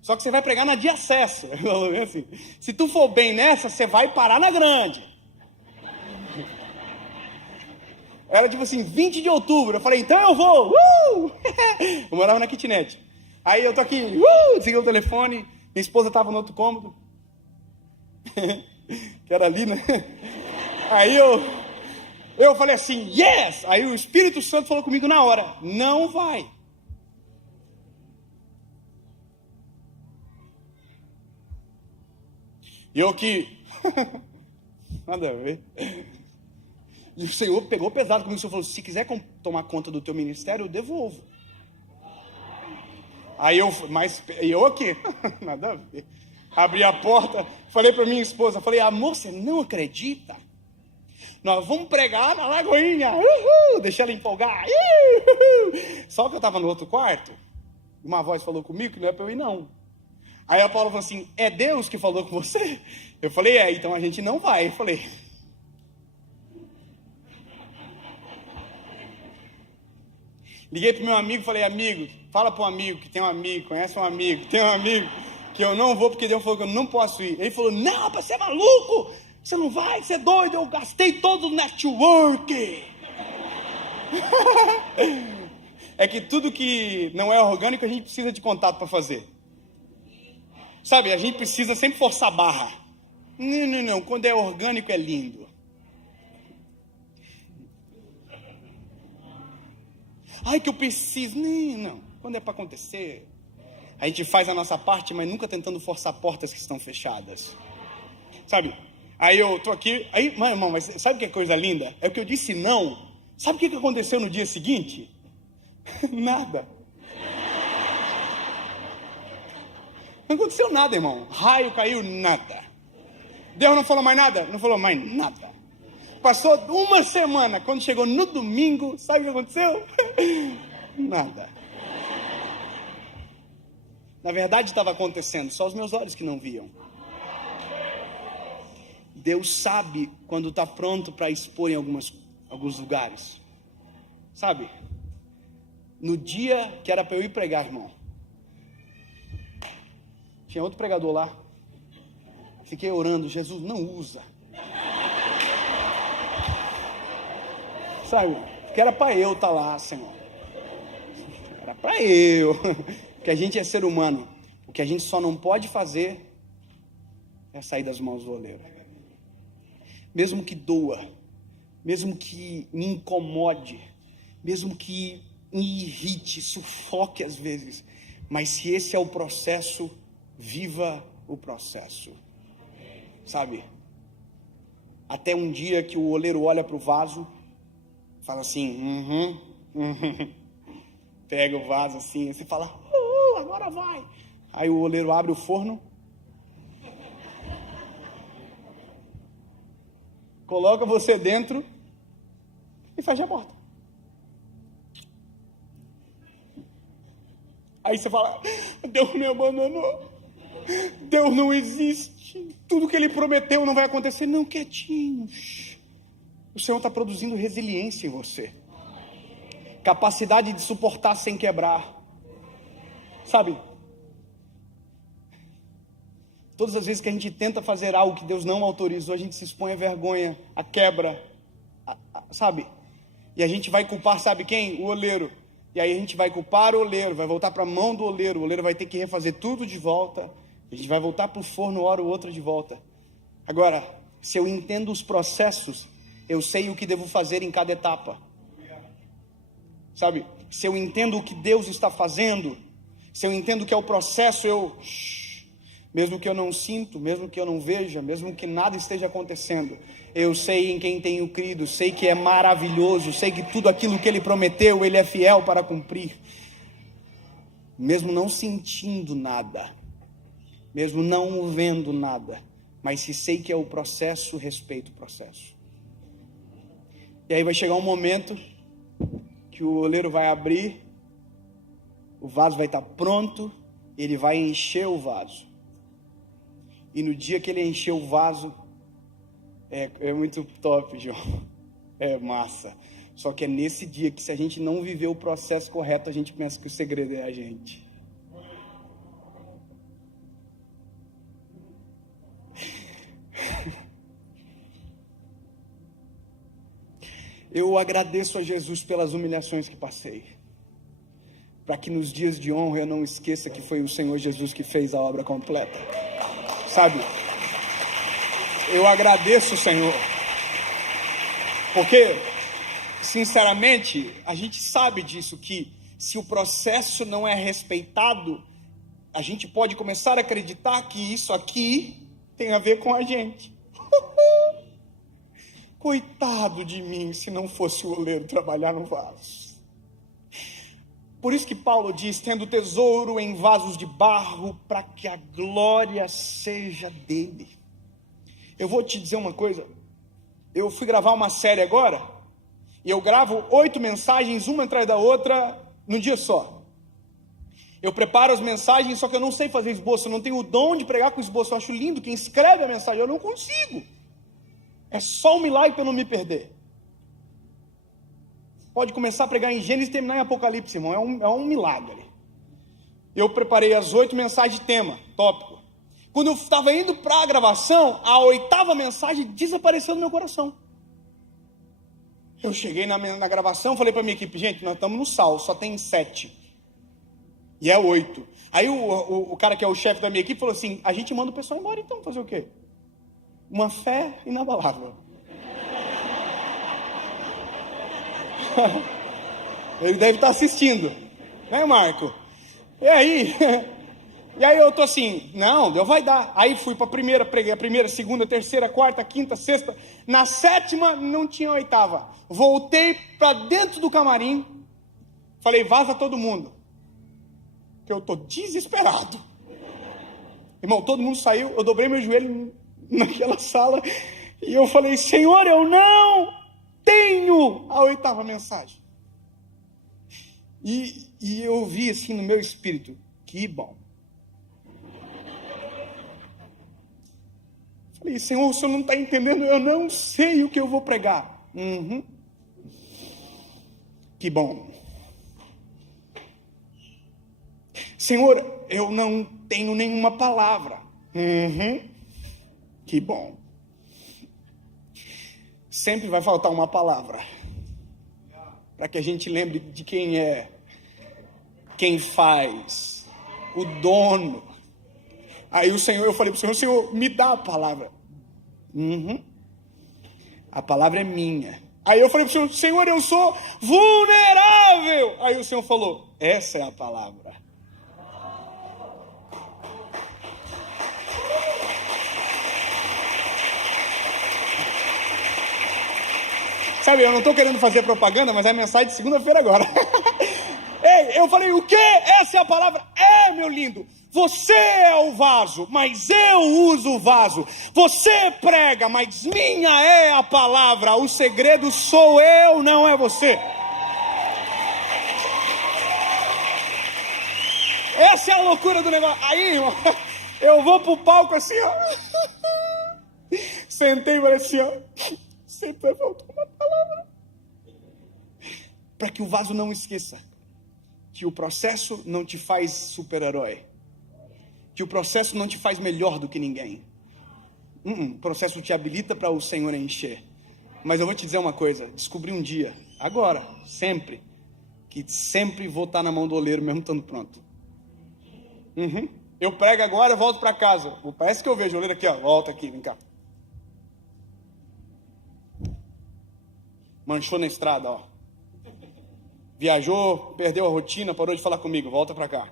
Só que você vai pregar na de acesso. Assim, se tu for bem nessa, você vai parar na grande. Era tipo assim, 20 de outubro. Eu falei, então eu vou! Eu morava na kitnet. Aí eu tô aqui, desliguei o telefone, minha esposa estava no outro cômodo. Que era ali, né? Aí eu falei assim, yes! Aí o Espírito Santo falou comigo na hora, não vai. E eu que... Nada a ver. E o Senhor pegou pesado comigo, o Senhor falou, se quiser tomar conta do teu ministério, eu devolvo. Aí eu aqui, nada a ver. Abri a porta, falei para minha esposa, falei, amor, você não acredita? Nós vamos pregar na Lagoinha, deixei ela empolgar, Só que eu estava no outro quarto, uma voz falou comigo que não é para eu ir não. Aí a Paula falou assim, é Deus que falou com você? Eu falei, então a gente não vai. Eu falei, liguei pro meu amigo, falei, amigo, fala pro amigo que tem um amigo, conhece um amigo, tem um amigo, que eu não vou porque Deus falou que eu não posso ir. Ele falou, não, você é maluco, você não vai, você é doido, eu gastei todo o network. É que tudo que não é orgânico a gente precisa de contato para fazer. Sabe, a gente precisa sempre forçar a barra. Não, quando é orgânico é lindo. Ai, que eu preciso. Não, quando é para acontecer, a gente faz a nossa parte, mas nunca tentando forçar portas que estão fechadas. Sabe, aí eu tô aqui, aí, irmão, mas sabe que é coisa linda? É o que eu disse não. Sabe o que aconteceu no dia seguinte? Nada. Não aconteceu nada, irmão. Raio caiu, nada. Deus não falou mais nada? Não falou mais nada. Passou uma semana, quando chegou no domingo, sabe o que aconteceu? Nada. Na verdade estava acontecendo, só os meus olhos que não viam. Deus sabe quando está pronto para expor em alguns lugares. Sabe? No dia que era para eu ir pregar, irmão, tinha outro pregador lá. Fiquei orando, Jesus, não usa. Sabe? Porque era para eu estar lá, Senhor. Era para eu. Porque a gente é ser humano. O que a gente só não pode fazer é sair das mãos do oleiro. Mesmo que doa, mesmo que me incomode, mesmo que me irrite, sufoque às vezes, mas se esse é o processo, viva o processo. Sabe? Até um dia que o oleiro olha para o vaso, fala assim, pega o vaso assim, você fala, agora vai. Aí o oleiro abre o forno, coloca você dentro e fecha a porta. Aí você fala, Deus me abandonou, Deus não existe, tudo que Ele prometeu não vai acontecer. Não, quietinho. O Senhor está produzindo resiliência em você, capacidade de suportar sem quebrar. Sabe? Todas as vezes que a gente tenta fazer algo que Deus não autorizou, a gente se expõe à vergonha, à quebra, sabe? E a gente vai culpar, sabe quem? O oleiro. E aí a gente vai culpar o oleiro, vai voltar para a mão do oleiro. O oleiro vai ter que refazer tudo de volta. A gente vai voltar para o forno, hora ou outra de volta. Agora, se eu entendo os processos, eu sei o que devo fazer em cada etapa. Sabe? Se eu entendo o que Deus está fazendo, se eu entendo que é o processo, mesmo que eu não sinto, mesmo que eu não veja, mesmo que nada esteja acontecendo, eu sei em quem tenho crido, sei que é maravilhoso, sei que tudo aquilo que Ele prometeu, Ele é fiel para cumprir. Mesmo não sentindo nada, mesmo não vendo nada, mas se sei que é o processo, respeito o processo. E aí vai chegar um momento que o oleiro vai abrir, o vaso vai estar pronto, ele vai encher o vaso. E no dia que ele encher o vaso, é muito top, João. É massa. Só que é nesse dia que, se a gente não viver o processo correto, a gente pensa que o segredo é a gente. Eu agradeço a Jesus pelas humilhações que passei, para que nos dias de honra eu não esqueça que foi o Senhor Jesus que fez a obra completa. Sabe? Eu agradeço, Senhor, porque, sinceramente, a gente sabe disso, que se o processo não é respeitado, a gente pode começar a acreditar que isso aqui tem a ver com a gente. Coitado de mim, se não fosse o oleiro trabalhar no vaso. Por isso que Paulo diz, tendo tesouro em vasos de barro, para que a glória seja dele. Eu vou te dizer uma coisa, eu fui gravar uma série agora, e eu gravo 8 mensagens, uma atrás da outra, num dia só. Eu preparo as mensagens, só que eu não sei fazer esboço, eu não tenho o dom de pregar com esboço. Eu acho lindo quem escreve a mensagem, eu não consigo. É só um milagre para eu não me perder. Pode começar a pregar em Gênesis e terminar em Apocalipse, irmão. É um milagre. Eu preparei as 8 mensagens de tema, tópico. Quando eu estava indo para a gravação, a 8ª mensagem desapareceu do meu coração. Eu cheguei na gravação, falei para a minha equipe, gente, nós estamos no sal, só tem 7. E é 8. Aí o cara que é o chefe da minha equipe falou assim, a gente manda o pessoal embora então, fazer o quê? Uma fé inabalável. Ele deve estar assistindo, né, Marco? E aí eu tô assim, não, Deus vai dar. Aí fui para a primeira, preguei a primeira, segunda, terceira, quarta, quinta, sexta. Na 7ª não tinha 8ª. Voltei para dentro do camarim, falei, vaza todo mundo, que eu tô desesperado. Irmão, todo mundo saiu, eu dobrei meu joelho naquela sala e eu falei, Senhor, eu não tenho a 8ª mensagem. E eu vi assim no meu espírito, que bom. Falei, Senhor, o Senhor não está entendendo, eu não sei o que eu vou pregar. Que bom. Senhor, eu não tenho nenhuma palavra. Que bom. Sempre vai faltar uma palavra. Para que a gente lembre de quem é, quem faz, o dono. Aí eu falei para o Senhor, me dá a palavra. A palavra é minha. Aí eu falei para o Senhor, eu sou vulnerável. Aí o Senhor falou, essa é a palavra. Sabe, eu não estou querendo fazer propaganda, mas é a mensagem de segunda-feira agora. Ei, eu falei, o quê? Essa é a palavra? É, meu lindo. Você é o vaso, mas eu uso o vaso. Você prega, mas minha é a palavra. O segredo sou eu, não é você. Essa é a loucura do negócio. Aí, irmão, eu vou pro palco assim, ó. Sentei e falei assim, ó. Sempre vai faltar uma palavra. Para que o vaso não esqueça que o processo não te faz super-herói. Que o processo não te faz melhor do que ninguém. O processo te habilita para o Senhor encher. Mas eu vou te dizer uma coisa. Descobri um dia, agora, sempre, que sempre vou estar na mão do oleiro mesmo estando pronto. Eu prego agora, volto para casa. Parece que eu vejo o oleiro aqui, ó. Volta aqui, vem cá. Manchou na estrada, ó. Viajou, perdeu a rotina, parou de falar comigo. Volta para cá.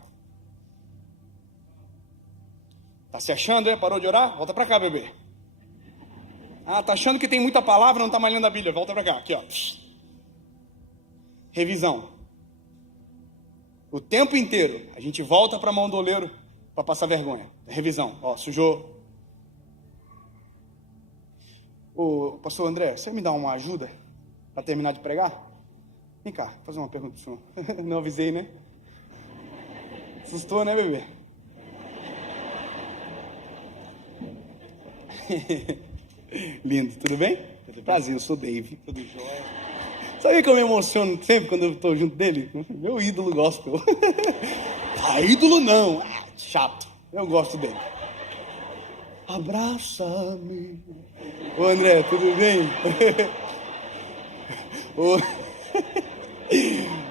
Tá se achando, Parou de orar? Volta para cá, bebê. Ah, tá achando que tem muita palavra, não tá mais lendo a Bíblia. Volta para cá, aqui, ó. Revisão. O tempo inteiro, a gente volta para a mão do oleiro para passar vergonha. Revisão, ó, sujou. Ô, pastor André, você me dá uma ajuda para terminar de pregar? Vem cá, vou fazer uma pergunta pro senhor. Não avisei, né? Assustou, né, bebê? Lindo, tudo bem? Prazer, eu sou Dave. Tudo jóia. Sabe que eu me emociono sempre quando eu estou junto dele? Meu ídolo gospel. Ídolo não, chato. Eu gosto dele. Abraça-me. Ô André, tudo bem?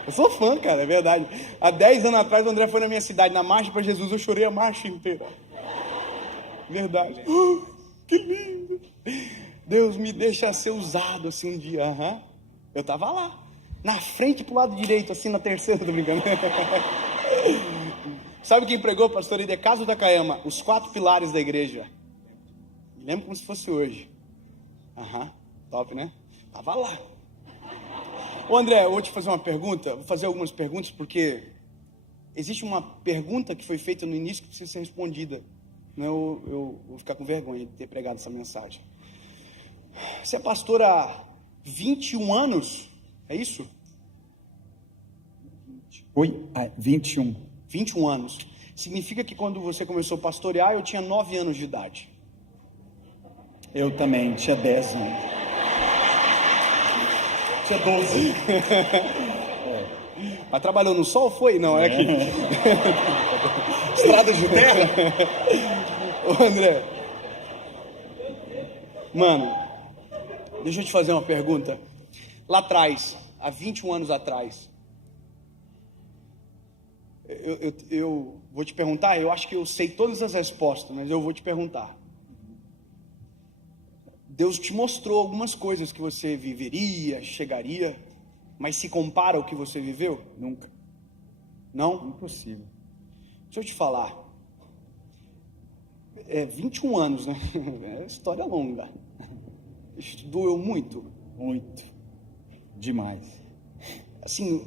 Eu sou fã, cara, é verdade. Há 10 anos atrás o André foi na minha cidade, na marcha para Jesus, eu chorei a marcha inteira. Verdade. Que lindo. Deus me deixa ser usado assim um dia. Eu tava lá, na frente pro lado direito, assim na terceira, tô brincando. Sabe quem pregou, pastor Idecaso da Caema? Os 4 pilares da igreja. Me lembro como se fosse hoje. Top, né? Tava lá. Ô André, eu vou te fazer uma pergunta. Vou fazer algumas perguntas, porque existe uma pergunta que foi feita no início que precisa ser respondida. Não, eu vou ficar com vergonha de ter pregado essa mensagem. Você é pastor há 21 anos? É isso? Oi? 21. 21 anos. Significa que quando você começou a pastorear, eu tinha 9 anos de idade. Eu também, tinha 10 anos. Tinha 12. Mas trabalhou no sol, foi? Não, é aqui. Estrada de terra? Ô André. Mano, deixa eu te fazer uma pergunta. Lá atrás, há 21 anos atrás, eu vou te perguntar, eu acho que eu sei todas as respostas, mas eu vou te perguntar. Deus te mostrou algumas coisas que você viveria, chegaria, mas se compara ao que você viveu? Nunca. Não? Impossível. Deixa eu te falar. 21 anos, né? É história longa. Isso doeu muito. Muito. Demais. Assim,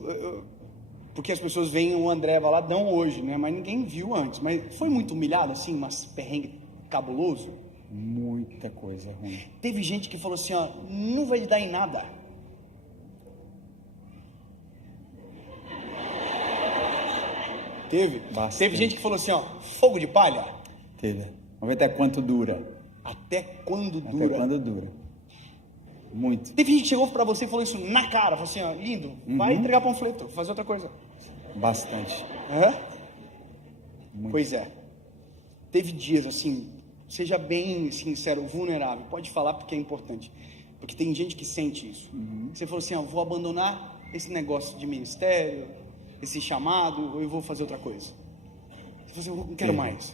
Porque as pessoas veem o André Valadão hoje, né? Mas ninguém viu antes. Mas foi muito humilhado, assim, mas perrengue cabuloso? Muita coisa ruim. Teve gente que falou assim, ó, não vai dar em nada. Teve? Bastante. Teve gente que falou assim, ó, fogo de palha. Teve. Vamos ver até quanto dura. Até quando Até dura? quando dura. Muito. Teve gente que chegou pra você e falou isso na cara, falou assim, ó, lindo, vai entregar panfleto, fazer outra coisa. Bastante. Hã? Muito. Pois é. Teve dias assim, seja bem sincero, vulnerável, pode falar porque é importante. Porque tem gente que sente isso. Você falou assim, ó, vou abandonar esse negócio de ministério, esse chamado, ou eu vou fazer outra coisa. Você falou assim, eu não quero mais.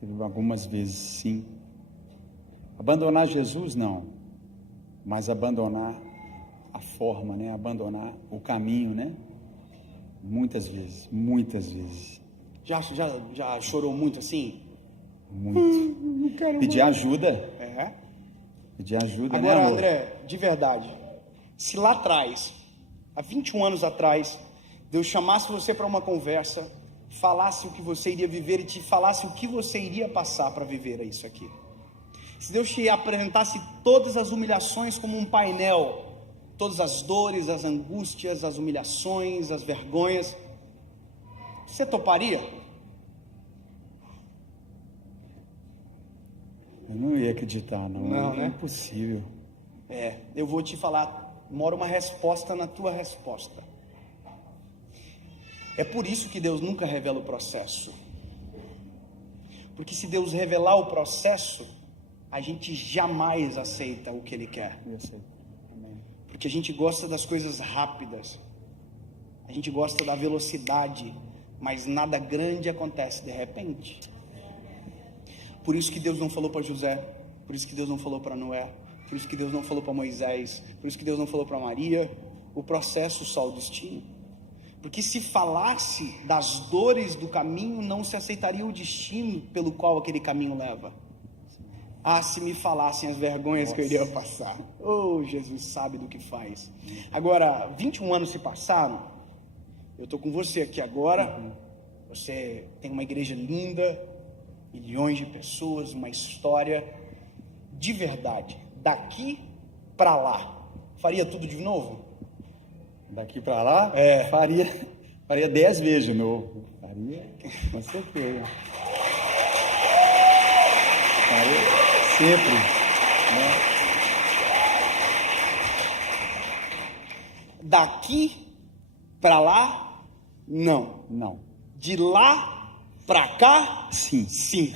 Teve algumas vezes, sim. Abandonar Jesus, não. Mas abandonar a forma, né? Abandonar o caminho, né? Muitas vezes, muitas vezes. Já chorou muito assim? Muito. Não quero Pedir mais. ajuda. É. Pedir ajuda, Agora, né, amor? André, de verdade, se lá atrás, há 21 anos atrás, Deus chamasse você para uma conversa, falasse o que você iria viver e te falasse o que você iria passar para viver isso aqui. Se Deus te apresentasse todas as humilhações como um painel, todas as dores, as angústias, as humilhações, as vergonhas, você toparia? Eu não ia acreditar, não. Não, É né? impossível. Eu vou te falar, mora uma resposta na tua resposta. É por isso que Deus nunca revela o processo. Porque se Deus revelar o processo, a gente jamais aceita o que Ele quer. Eu sei. Amém. Porque a gente gosta das coisas rápidas. A gente gosta da velocidade. Mas nada grande acontece de repente. Por isso que Deus não falou para José. Por isso que Deus não falou para Noé. Por isso que Deus não falou para Moisés. Por isso que Deus não falou para Maria. O processo, só o destino. Porque se falasse das dores do caminho, não se aceitaria o destino pelo qual aquele caminho leva. Ah, se me falassem as vergonhas que eu iria passar. Oh, Jesus sabe do que faz. Agora, 21 anos se passaram. Eu estou com você aqui agora. Você tem uma igreja linda, milhões de pessoas, uma história de verdade. Daqui para lá, faria tudo de novo? Daqui para lá, faria 10 vezes de novo. Faria, com certeza. Faria sempre, né? Daqui para lá, não. Não. De lá para cá, Sim. sim.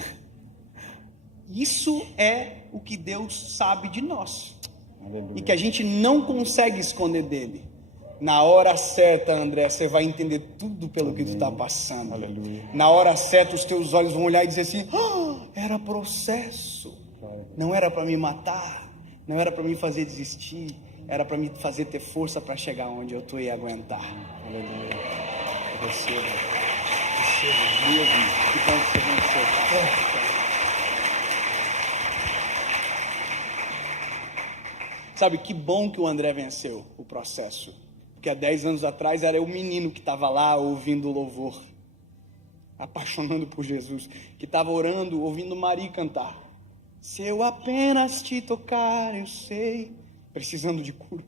Isso é o que Deus sabe de nós. Aleluia. E que a gente não consegue esconder dele. Na hora certa, André, você vai entender tudo pelo que tu está passando. Aleluia. Na hora certa, os teus olhos vão olhar e dizer assim: era processo. Não era para me matar. Não era para me fazer desistir. Era para me fazer ter força para chegar onde eu estou e aguentar. Aleluia. Receba mesmo. Que bom que você venceu. Sabe, que bom que o André venceu o processo. Porque há 10 anos atrás era o menino que estava lá ouvindo o louvor, apaixonando por Jesus, que estava orando, ouvindo Maria cantar. Se eu apenas te tocar, eu sei, precisando de cura.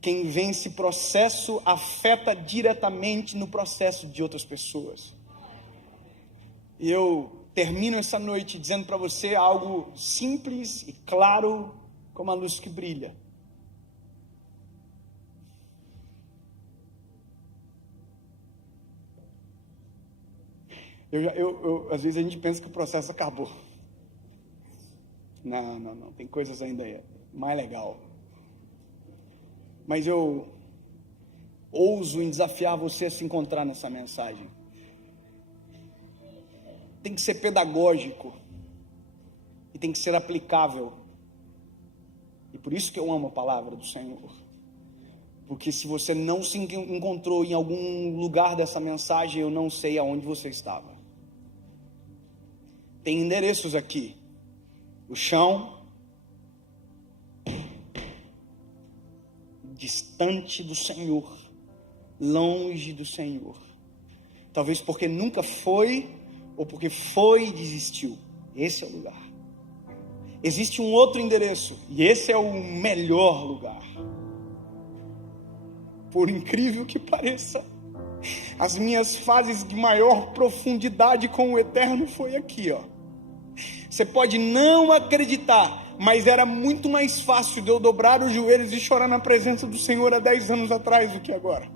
Quem vence processo afeta diretamente no processo de outras pessoas. E eu termino essa noite dizendo para você algo simples e claro como a luz que brilha. Às vezes a gente pensa que o processo acabou. Não. Tem coisas ainda mais legal. Mas eu ouso em desafiar você a se encontrar nessa mensagem. Tem que ser pedagógico. E tem que ser aplicável. E por isso que eu amo a palavra do Senhor. Porque se você não se encontrou em algum lugar dessa mensagem, eu não sei aonde você estava. Tem endereços aqui. O chão, distante do Senhor, longe do Senhor. Talvez porque nunca foi, ou porque foi e desistiu. Esse é o lugar. Existe um outro endereço, e esse é o melhor lugar. Por incrível que pareça, as minhas fases de maior profundidade com o Eterno foi aqui, ó. Você pode não acreditar, mas era muito mais fácil de eu dobrar os joelhos e chorar na presença do Senhor há 10 anos atrás do que agora.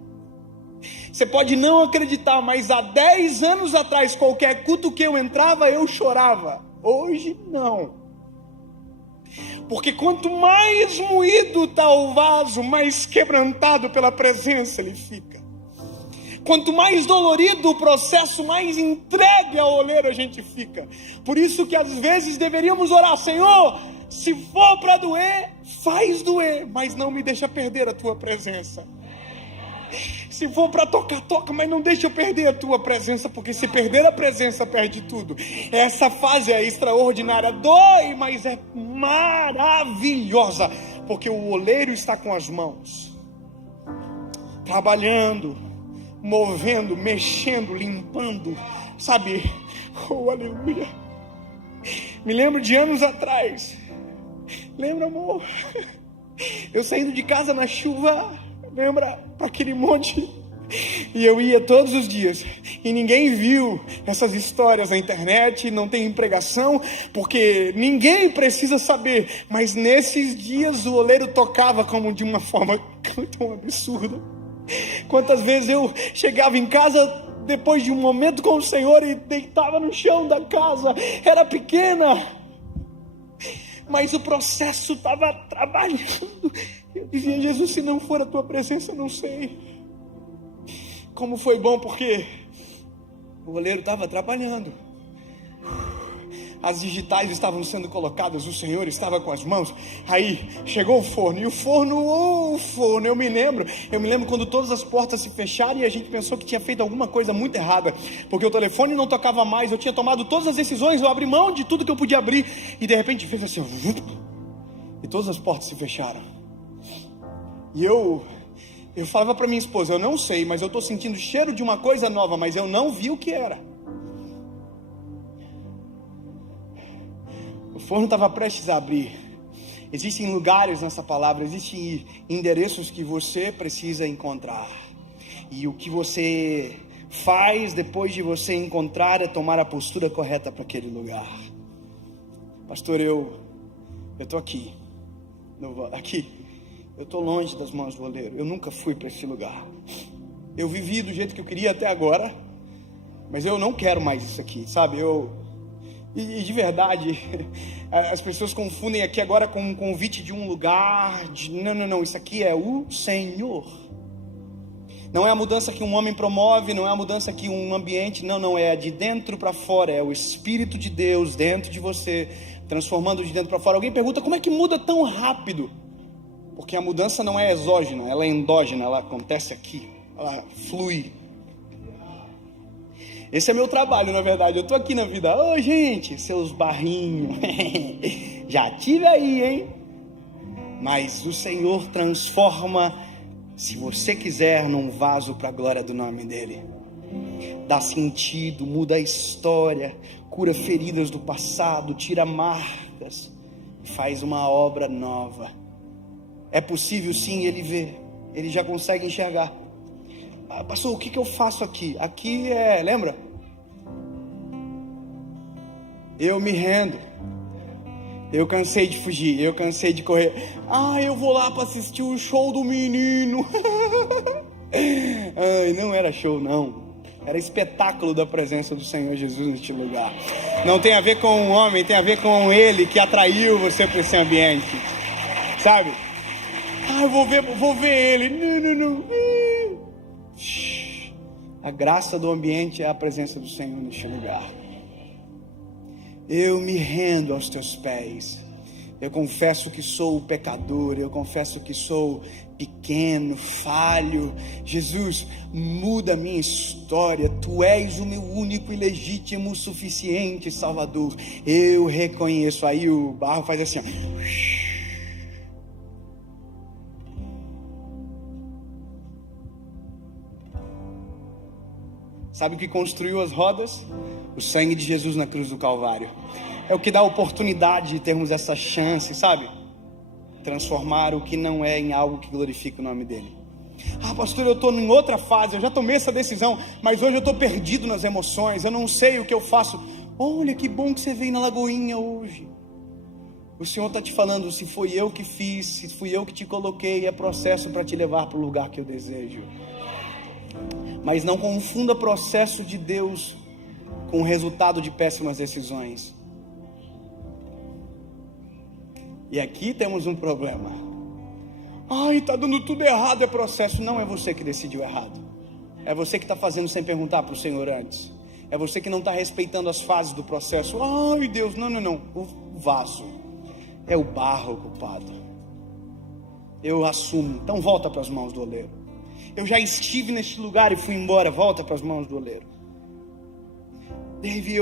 Você pode não acreditar, mas há 10 anos atrás, qualquer culto que eu entrava, eu chorava. Hoje não. Porque quanto mais moído está o vaso, mais quebrantado pela presença ele fica. Quanto mais dolorido o processo, mais entregue ao oleiro a gente fica. Por isso que às vezes deveríamos orar: Senhor, se for para doer, faz doer, mas não me deixa perder a tua presença. Se for para tocar, toca, mas não deixa eu perder a tua presença, porque se perder a presença, perde tudo. Essa fase é extraordinária, dói, mas é maravilhosa, porque o oleiro está com as mãos, trabalhando, movendo, mexendo, limpando, sabe? Oh, aleluia. Me lembro de anos atrás. Lembra, amor? Eu saindo de casa na chuva, lembra? Para aquele monte. E eu ia todos os dias. E ninguém viu essas histórias na internet, não tem pregação, porque ninguém precisa saber. Mas nesses dias o oleiro tocava como de uma forma tão absurda. Quantas vezes eu chegava em casa depois de um momento com o Senhor e deitava no chão da casa. Era pequena, mas o processo estava trabalhando. Eu dizia: Jesus, se não for a tua presença, eu não sei. Como foi bom, porque o oleiro estava trabalhando. As digitais estavam sendo colocadas, o Senhor estava com as mãos. Aí chegou o forno, e o forno, eu me lembro quando todas as portas se fecharam e a gente pensou que tinha feito alguma coisa muito errada, porque o telefone não tocava mais, eu tinha tomado todas as decisões, eu abri mão de tudo que eu podia abrir, e de repente fez assim, e todas as portas se fecharam. E eu falava para minha esposa: eu não sei, mas eu estou sentindo o cheiro de uma coisa nova, mas eu não vi o que era. O forno estava prestes a abrir. Existem lugares nessa palavra, existem endereços que você precisa encontrar. E o que você faz depois de você encontrar é tomar a postura correta para aquele lugar. Pastor, eu estou aqui. Eu estou longe das mãos do oleiro. Eu nunca fui para esse lugar. Eu vivi do jeito que eu queria até agora, mas eu não quero mais isso aqui, sabe? E de verdade, as pessoas confundem aqui agora com um convite de um lugar. Não, isso aqui é o Senhor. Não é a mudança que um homem promove, não é a mudança que um ambiente, não, é de dentro para fora, é o Espírito de Deus dentro de você, transformando de dentro para fora. Alguém pergunta: como é que muda tão rápido? Porque a mudança não é exógena, ela é endógena, ela acontece aqui, ela flui. Esse é meu trabalho, na verdade. Eu estou aqui na vida. Ô, gente, seus barrinhos. Já tive aí, hein? Mas o Senhor transforma, se você quiser, num vaso para a glória do nome dEle. Dá sentido, muda a história, cura feridas do passado, tira marcas, faz uma obra nova. É possível sim, ele vê, ele já consegue enxergar. Pastor, o que eu faço aqui? Aqui lembra? Eu me rendo. Eu cansei de fugir, eu cansei de correr. Eu vou lá para assistir o show do menino. Não era show não. Era espetáculo da presença do Senhor Jesus neste lugar. Não tem a ver com o homem, tem a ver com Ele que atraiu você para esse ambiente. Sabe? Eu vou ver Ele. Não. A graça do ambiente é a presença do Senhor neste lugar. Eu me rendo aos teus pés. Eu confesso que sou pecador. Eu confesso que sou pequeno, falho. Jesus, muda a minha história. Tu és o meu único e legítimo, suficiente Salvador. Eu reconheço. Aí o barro faz assim, ó. Sabe o que construiu as rodas? O sangue de Jesus na cruz do Calvário. É o que dá a oportunidade de termos essa chance, sabe? Transformar o que não é em algo que glorifica o nome dele. Ah, pastor, eu estou em outra fase, eu já tomei essa decisão, mas hoje eu estou perdido nas emoções, eu não sei o que eu faço. Olha que bom que você veio na Lagoinha hoje. O Senhor está te falando, se foi eu que fiz, se fui eu que te coloquei, é processo para te levar para o lugar que eu desejo. Mas não confunda processo de Deus com o resultado de péssimas decisões. E aqui temos um problema. Ai, está dando tudo errado, é processo. Não é você que decidiu errado. É você que está fazendo sem perguntar para o Senhor antes. É você que não está respeitando as fases do processo. Ai, Deus, não. O vaso é o barro culpado. Eu assumo. Então volta para as mãos do oleiro. Eu já estive neste lugar e fui embora. Volta para as mãos do oleiro. Dave,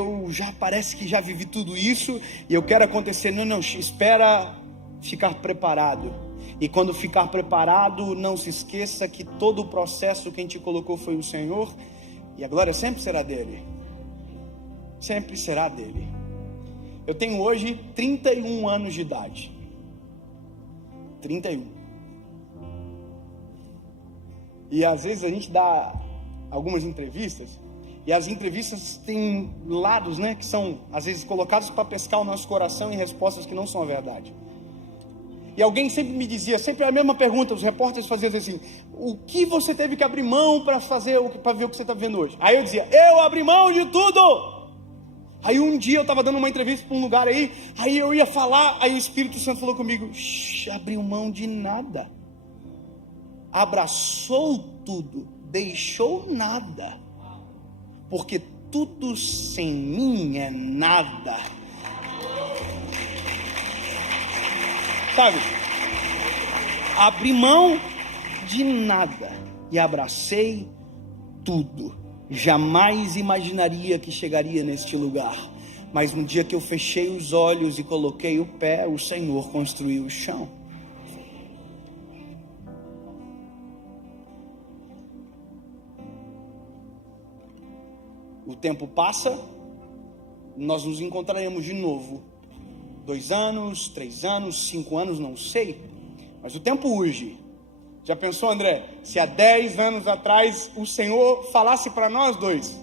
parece que já vivi tudo isso e eu quero acontecer. Não, espera ficar preparado. E quando ficar preparado, não se esqueça que todo o processo quem te colocou foi o Senhor, e a glória sempre será dele. Sempre será dele. Eu tenho hoje 31 anos de idade. 31. E às vezes a gente dá algumas entrevistas, e as entrevistas têm lados, né, que são às vezes colocados para pescar o nosso coração em respostas que não são a verdade. E alguém sempre me dizia, sempre a mesma pergunta, os repórteres faziam assim: o que você teve que abrir mão para ver o que você está vendo hoje? Aí eu dizia, eu abri mão de tudo. Aí um dia eu estava dando uma entrevista para um lugar aí eu ia falar, aí o Espírito Santo falou comigo, abriu mão de nada. Abraçou tudo, deixou nada. Porque tudo sem mim é nada. Sabe? Abri mão de nada e abracei tudo. Jamais imaginaria que chegaria neste lugar. Mas no dia que eu fechei os olhos e coloquei o pé, o Senhor construiu o chão. O tempo passa, nós nos encontraremos de novo. 2 anos, 3 anos, 5 anos, não sei. Mas o tempo urge. Já pensou, André? Se há 10 anos atrás o Senhor falasse para nós dois,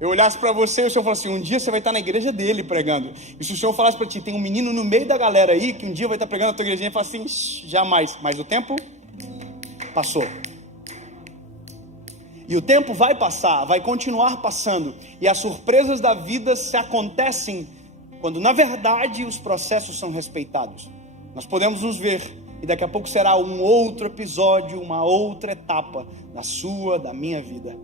eu olhasse para você e o Senhor falasse assim, um dia você vai estar na igreja dele pregando. E se o Senhor falasse para ti, tem um menino no meio da galera aí, que um dia vai estar pregando na tua igrejinha, e fala assim, jamais. Mas o tempo passou. E o tempo vai passar, vai continuar passando. E as surpresas da vida se acontecem quando na verdade os processos são respeitados. Nós podemos nos ver e daqui a pouco será um outro episódio, uma outra etapa da sua, da minha vida.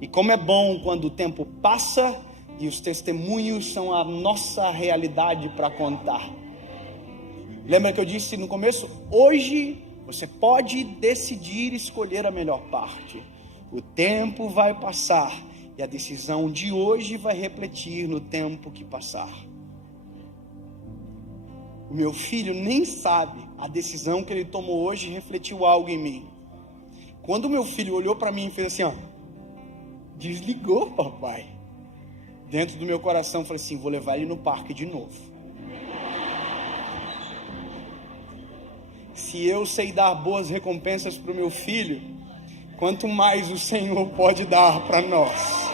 E como é bom quando o tempo passa e os testemunhos são a nossa realidade para contar. Lembra que eu disse no começo? Hoje você pode decidir escolher a melhor parte. O tempo vai passar e a decisão de hoje vai refletir no tempo que passar. O meu filho nem sabe, a decisão que ele tomou hoje refletiu algo em mim. Quando o meu filho olhou para mim e fez assim, ó, desligou, papai. Dentro do meu coração, eu falei assim, vou levar ele no parque de novo. Se eu sei dar boas recompensas para o meu filho, quanto mais o Senhor pode dar para nós.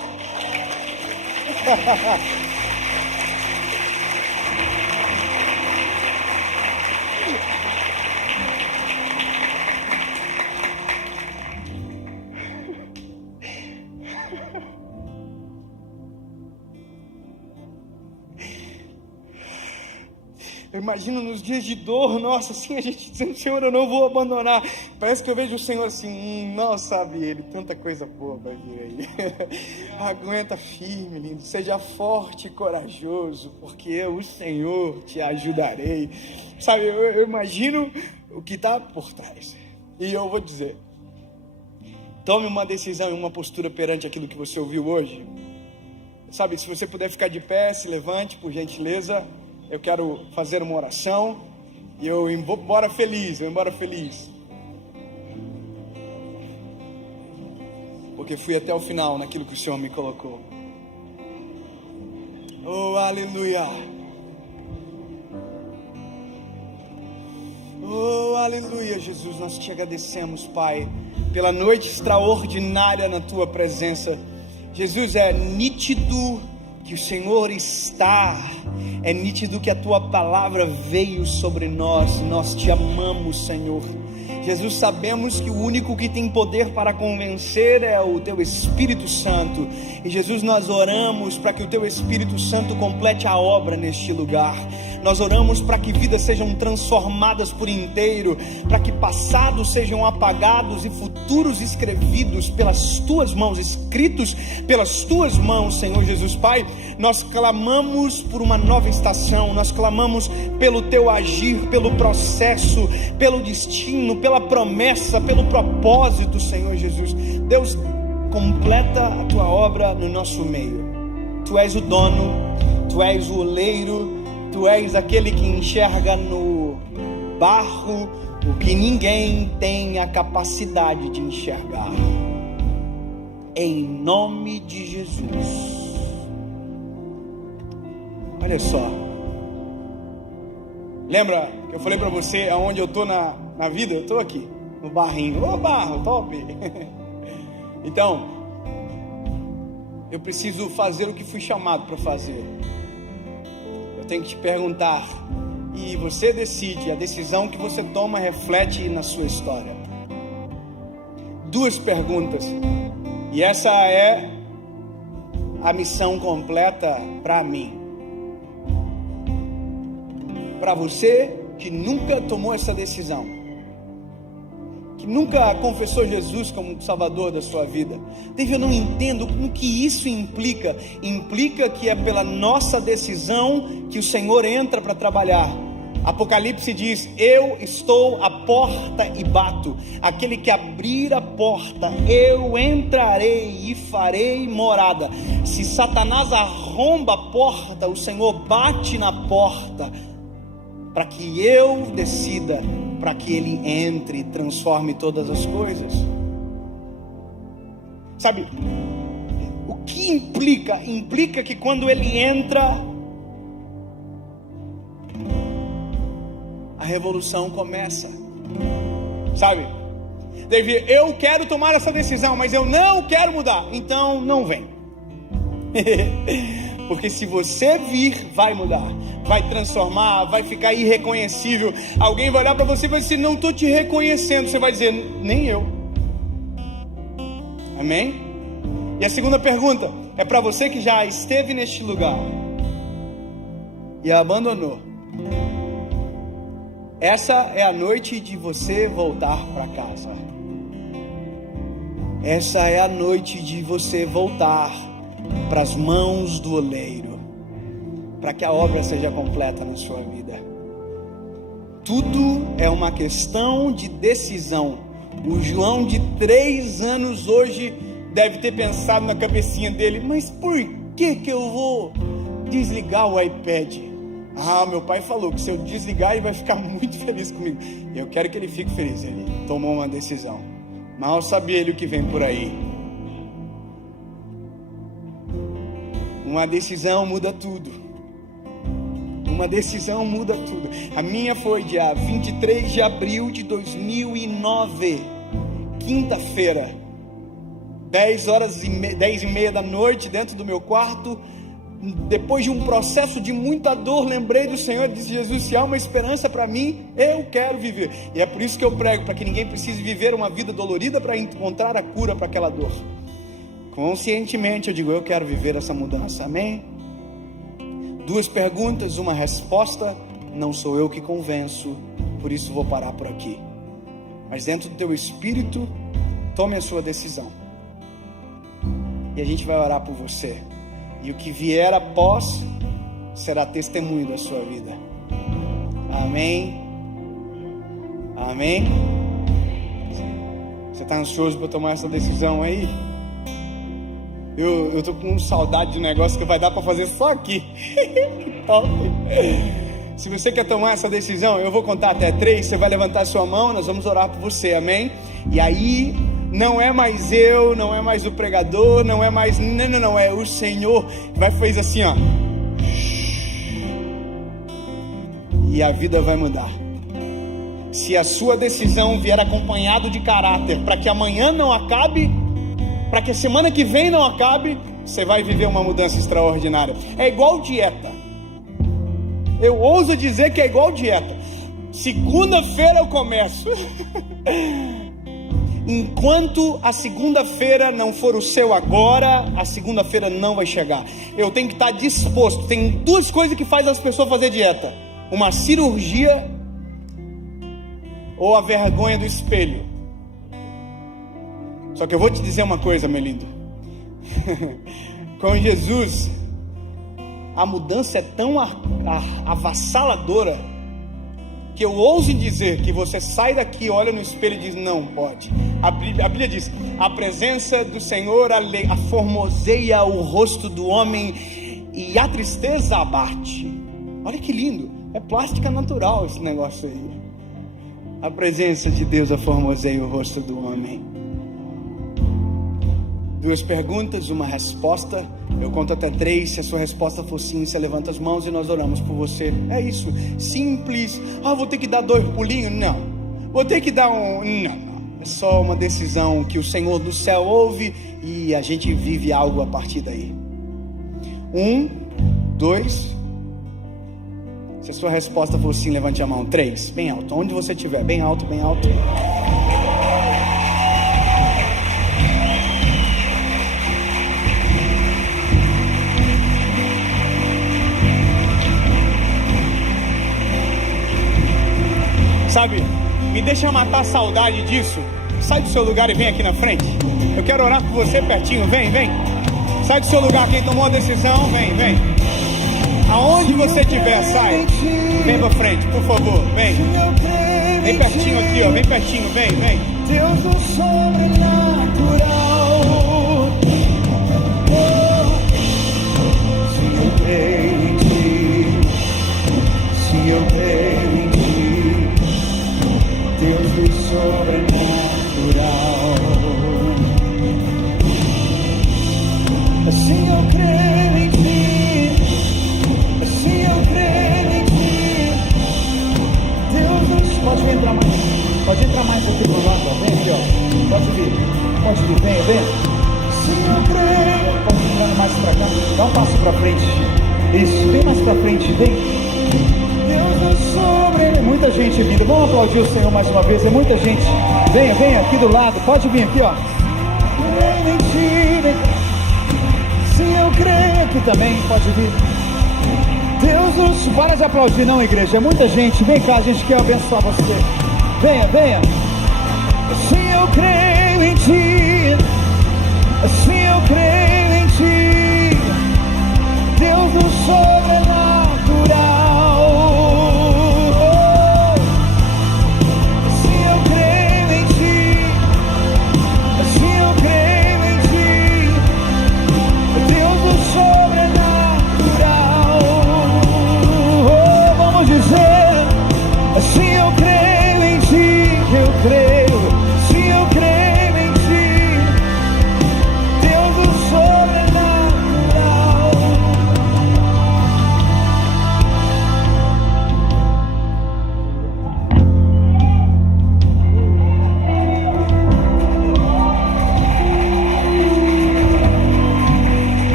Eu imagino nos dias de dor, nossa, assim, a gente dizendo, Senhor, eu não vou abandonar. Parece que eu vejo o Senhor assim, não sabe ele, tanta coisa boa vai vir aí. Aguenta firme, lindo, seja forte e corajoso, porque eu, o Senhor, te ajudarei. Sabe, eu imagino o que está por trás. E eu vou dizer, tome uma decisão e uma postura perante aquilo que você ouviu hoje. Sabe, se você puder ficar de pé, se levante, por gentileza. Eu quero fazer uma oração e eu vou embora feliz, porque fui até o final naquilo que o Senhor me colocou. Oh, aleluia. Oh, aleluia, Jesus, nós te agradecemos, Pai, pela noite extraordinária na Tua presença. Jesus, é nítido que o Senhor está, é nítido que a Tua palavra veio sobre nós te amamos, Senhor. Jesus, sabemos que o único que tem poder para convencer é o Teu Espírito Santo. E Jesus, nós oramos para que o Teu Espírito Santo complete a obra neste lugar. Nós oramos para que vidas sejam transformadas por inteiro, para que passados sejam apagados e futuros escrevidos pelas Tuas mãos, escritos pelas Tuas mãos, Senhor Jesus. Pai, nós clamamos por uma nova estação, nós clamamos pelo Teu agir, pelo processo, pelo destino, pela promessa, pelo propósito, Senhor Jesus. Deus, completa a Tua obra no nosso meio. Tu és o dono, Tu és o oleiro, Tu és aquele que enxerga no barro o que ninguém tem a capacidade de enxergar. Em nome de Jesus. Olha só. Lembra que eu falei para você aonde eu estou na vida? Eu estou aqui, no barrinho. Ô, barro, top! Então, eu preciso fazer o que fui chamado para fazer. Eu tenho que te perguntar, e você decide. A decisão que você toma reflete na sua história. 2 perguntas, e essa é a missão completa para mim. Para você que nunca tomou essa decisão, que nunca confessou Jesus como Salvador da sua vida, eu não entendo o que isso implica. Implica que é pela nossa decisão que o Senhor entra para trabalhar. Apocalipse diz: eu estou à porta e bato. Aquele que abrir a porta, eu entrarei e farei morada. Se Satanás arromba a porta, o Senhor bate na porta, para que eu decida, para que Ele entre e transforme todas as coisas. Sabe, o que implica? Implica que quando Ele entra, a revolução começa. Sabe, Davi, eu quero tomar essa decisão, mas eu não quero mudar. Então não vem. Porque se você vir, vai mudar, vai transformar, vai ficar irreconhecível. Alguém vai olhar para você e vai dizer: não estou te reconhecendo. Você vai dizer: nem eu. Amém? E a segunda pergunta é para você que já esteve neste lugar e abandonou. Essa é a noite de você voltar para casa. Essa é a noite de você voltar para as mãos do oleiro, para que a obra seja completa na sua vida. Tudo é uma questão de decisão. O João de 3 anos hoje deve ter pensado na cabecinha dele: mas por que eu vou desligar o iPad? Meu pai falou que se eu desligar ele vai ficar muito feliz comigo. Eu quero que ele fique feliz. Ele tomou uma decisão. Mal sabia ele o que vem por aí. Uma decisão muda tudo. Uma decisão muda tudo. A minha foi dia 23 de abril de 2009, quinta-feira, 10h30 da noite, dentro do meu quarto. Depois de um processo de muita dor, lembrei do Senhor e disse: Jesus, se há uma esperança para mim, eu quero viver. E é por isso que eu prego, para que ninguém precise viver uma vida dolorida para encontrar a cura para aquela dor. Conscientemente eu digo: eu quero viver essa mudança. Amém? 2 perguntas, uma resposta. Não sou eu que convenço, por isso vou parar por aqui. Mas dentro do teu espírito, tome a sua decisão. E a gente vai orar por você. E o que vier após será testemunho da sua vida. Amém? Amém? Você está ansioso para tomar essa decisão aí? Eu tô com saudade de um negócio que vai dar para fazer só aqui. Que top! Se você quer tomar essa decisão, eu vou contar até 3. Você vai levantar a sua mão, nós vamos orar por você, amém? E aí, Não é mais eu, não é mais o pregador, não é mais... Não, é o Senhor que vai fazer assim, ó. E a vida vai mudar. Se a sua decisão vier acompanhado de caráter, para que amanhã não acabe, para que a semana que vem não acabe, você vai viver uma mudança extraordinária. É igual dieta. Eu ouso dizer que é igual dieta. Segunda-feira eu começo. Enquanto a segunda-feira não for o seu agora, a segunda-feira não vai chegar. Eu tenho que estar disposto. Tem duas coisas que fazem as pessoas fazer dieta: uma cirurgia ou a vergonha do espelho. Só que eu vou te dizer uma coisa, meu lindo. Com Jesus, a mudança é tão avassaladora que eu ouso dizer que você sai daqui, olha no espelho e diz: não pode. A Bíblia diz: a presença do Senhor aformoseia o rosto do homem e a tristeza abate. Olha que lindo, é plástica natural esse negócio aí. A presença de Deus aformoseia o rosto do homem. Duas perguntas, uma resposta. Eu conto até 3. Se a sua resposta for sim, você levanta as mãos e nós oramos por você. É isso, simples. Vou ter que dar 2 pulinhos? Não. Vou ter que dar um... Não. É só uma decisão que o Senhor do céu ouve e a gente vive algo a partir daí. 1, 2. Se a sua resposta for sim, levante a mão. 3, bem alto. Onde você estiver, bem alto, bem alto. Sabe, me deixa matar a saudade disso. Sai do seu lugar e vem aqui na frente. Eu quero orar por você pertinho. Vem. Sai do seu lugar, quem tomou a decisão. Vem. Aonde você estiver, sai. Vem pra frente, por favor. Vem pertinho aqui, ó. Vem pertinho, vem. Deus do sobrenatural. Se eu creio em ti, se eu creio em ti, Deus do sobrenatural. Se eu creio em ti, se eu creio em ti, Deus do... Pode entrar mais aqui pro lado, vem aqui, ó. Pode vir, vem. Se eu creio, pode vir mais pra cá, dá um passo pra frente. Isso, bem mais pra frente, vem. Deus é sobre. Muita gente vindo, vamos aplaudir o Senhor mais uma vez, é muita gente. Venha aqui do lado, pode vir aqui, ó. Creio em ti, vem. Se eu creio aqui também, pode vir. Deus nos... Para de aplaudir não, igreja, é muita gente. Vem cá, a gente quer abençoar você. Venha. Se eu creio em ti, se eu creio em ti, Deus do sobrenatural. Se eu creio em ti, se eu creio em ti, Deus do sobrenatural. Vamos dizer: se eu creio em ti, eu creio. Se eu creio em ti, Deus do sobrenatural.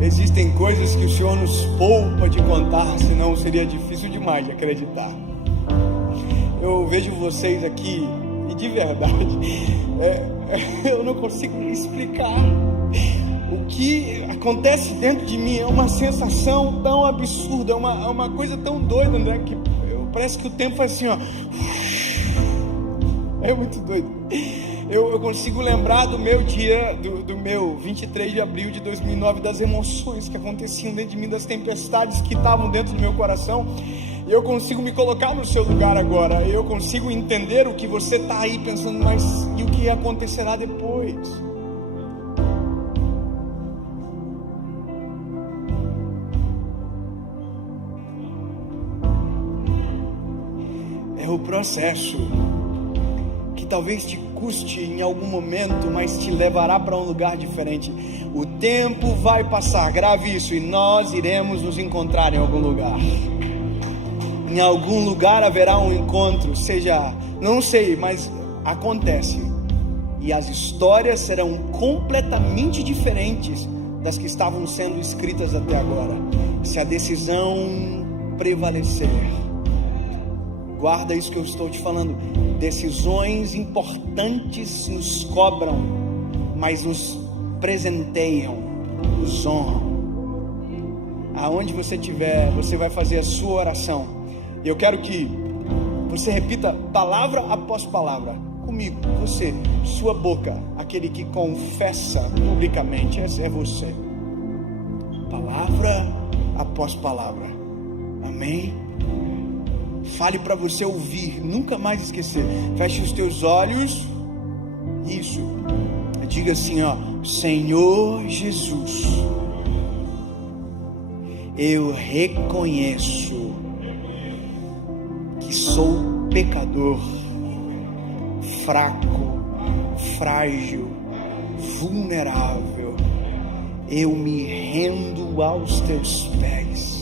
Existem coisas que o Senhor nos poupa de contar, senão seria difícil demais de acreditar. Eu vejo vocês aqui e de verdade, eu não consigo explicar o que acontece dentro de mim. É uma sensação tão absurda, é uma coisa tão doida, né? Que parece que o tempo faz assim, ó. É muito doido. Eu consigo lembrar do meu dia, do meu 23 de abril de 2009, das emoções que aconteciam dentro de mim, das tempestades que estavam dentro do meu coração. Eu consigo me colocar no seu lugar agora. Eu consigo entender o que você está aí pensando, mas e o que acontecerá depois? é o processo, que talvez te custe em algum momento, mas te levará para um lugar diferente. O tempo vai passar, grave isso, e nós iremos nos encontrar em algum lugar. Em algum lugar haverá um encontro, seja, não sei, mas acontece. E as histórias serão completamente diferentes das que estavam sendo escritas até agora, se a decisão prevalecer. Guarda isso que eu estou te falando. Decisões importantes nos cobram, mas nos presenteiam, nos honram. Aonde você estiver, você vai fazer a sua oração. E eu quero que você repita palavra após palavra comigo, você, sua boca, aquele que confessa publicamente, esse é você. Palavra após palavra. Amém? Fale para você ouvir, nunca mais esquecer. Feche os teus olhos. Isso. Diga assim, ó: Senhor Jesus, eu reconheço que sou pecador, fraco, frágil, vulnerável. Eu me rendo aos teus pés.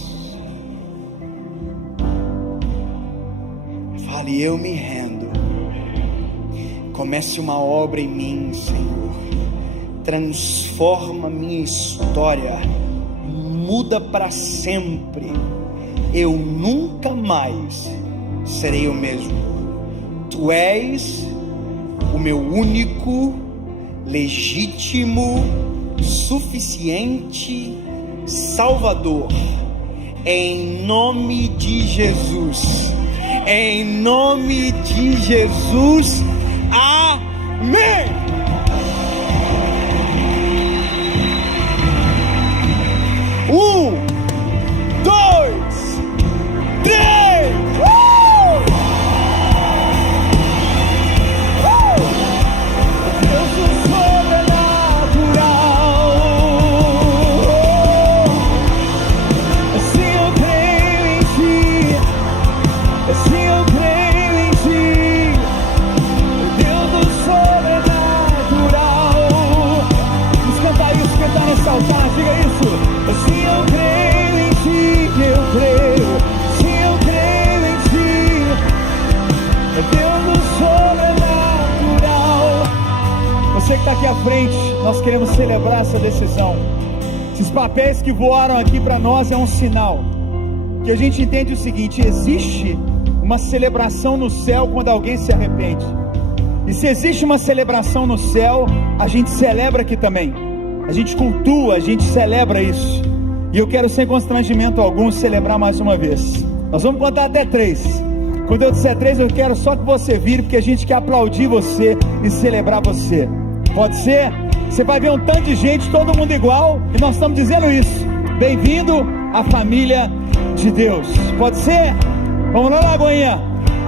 Fale, eu me rendo. Comece uma obra em mim, Senhor. Transforma minha história. Muda para sempre. Eu nunca mais serei o mesmo. Tu és o meu único, legítimo, suficiente Salvador. Em nome de Jesus. Em nome de Jesus. Amém. Um, dois, três. Deus sobrenatural. Assim eu creio em ti. Assim eu creio em ti. Deus do sobrenatural. Vamos cantar isso, cantar nesse altar, diga isso. Assim eu creio em ti, eu creio. Sim, eu creio em ti. É Deus do sobrenatural. Você que está aqui à frente, nós queremos celebrar essa decisão. Esses papéis que voaram aqui para nós é um sinal que a gente entende o seguinte: existe uma celebração no céu quando alguém se arrepende. E se existe uma celebração no céu, a gente celebra aqui também. A gente cultua, a gente celebra isso. E eu quero, sem constrangimento algum, celebrar mais uma vez. Nós vamos contar até 3. Quando eu disser 3, eu quero só que você vire, porque a gente quer aplaudir você e celebrar você. Pode ser? Você vai ver um tanto de gente, todo mundo igual, e nós estamos dizendo isso. Bem-vindo à família de Deus. Pode ser? Vamos lá, Lagoinha.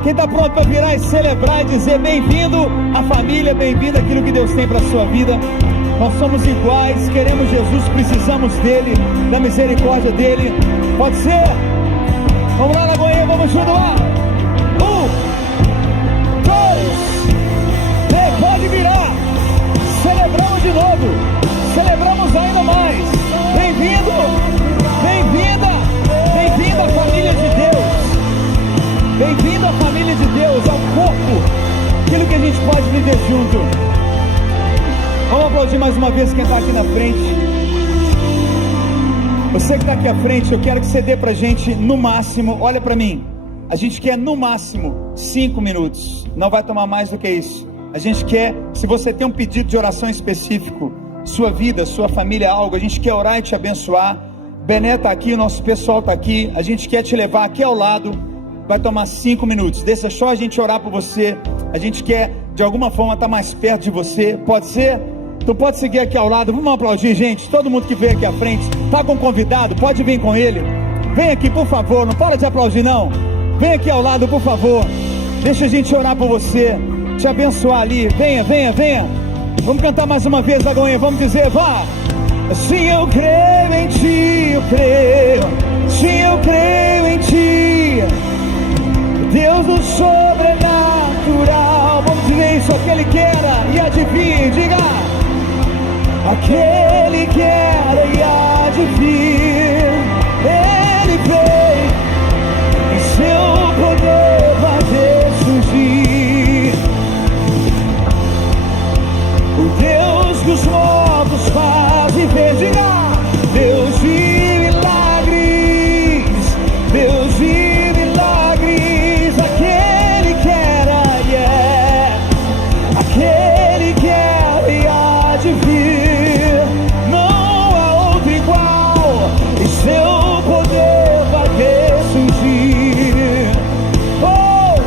Quem está pronto para virar e celebrar e dizer bem-vindo à família, bem-vindo àquilo que Deus tem para a sua vida. Nós somos iguais, queremos Jesus, precisamos dele, da misericórdia dele. Pode ser? Vamos lá, Lagoinha, vamos junto lá. 1, 2, 3, pode virar. Celebramos de novo, celebramos ainda mais. Bem-vindo, bem-vinda, bem-vindo à família de Deus. Bem-vindo à família de Deus, ao corpo, aquilo que a gente pode viver junto. Vamos aplaudir mais uma vez quem está aqui na frente. Você que está aqui à frente, eu quero que você dê pra gente no máximo, olha pra mim, a gente quer no máximo 5 minutos, não vai tomar mais do que isso. A gente quer, se você tem um pedido de oração específico, sua vida, sua família, algo, a gente quer orar e te abençoar. Bené está aqui, nosso pessoal está aqui, a gente quer te levar aqui ao lado. Vai tomar 5 minutos, deixa só a gente orar por você. A gente quer de alguma forma estar mais perto de você, pode ser? Então pode seguir aqui ao lado, vamos aplaudir, gente. Todo mundo que veio aqui à frente, está com um convidado, pode vir com ele. Vem aqui, por favor, não para de aplaudir não. Vem aqui ao lado, por favor. Deixa a gente orar por você, te abençoar ali. Venha, venha, venha. Vamos cantar mais uma vez, Lagoinha, vamos dizer, vá. Sim, eu creio em ti, eu creio. Sim, eu creio em ti. Deus do sobrenatural. Vamos dizer isso, aquele que era e há de vir, diga. Aquele que era e há de vir, Ele veio, em seu poder vai ressurgir. O Deus que os mortos faz viver, diga. Deus de milagres, Deus de milagres, aquele que era e é, aquele que era e há de vir, não há outro igual, e seu poder vai ressurgir. Oh,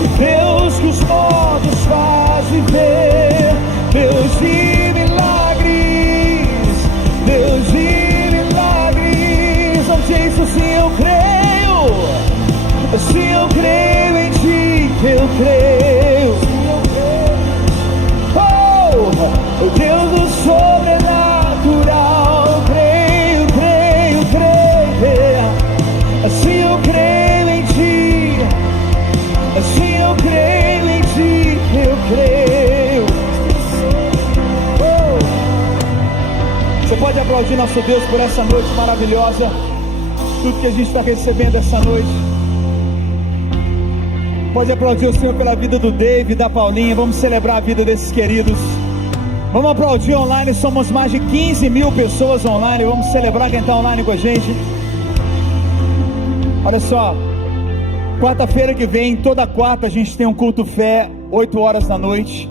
o Deus que os mortos faz viver, Deus de milagres, Deus de milagres. Não sei se eu creio, se eu creio em ti, eu creio. Oh, o Deus do sobrenatural, creio, creio, creio. Se eu creio em ti, se eu creio em ti, eu creio. Oh. Você pode aplaudir nosso Deus por essa noite maravilhosa, tudo que a gente está recebendo essa noite. Pode aplaudir o Senhor pela vida do Dave, da Paulinha. Vamos celebrar a vida desses queridos. Vamos aplaudir online, somos mais de 15 mil pessoas online. Vamos celebrar quem está online com a gente. Olha só, quarta-feira que vem, toda quarta a gente tem um culto fé, 8 horas da noite.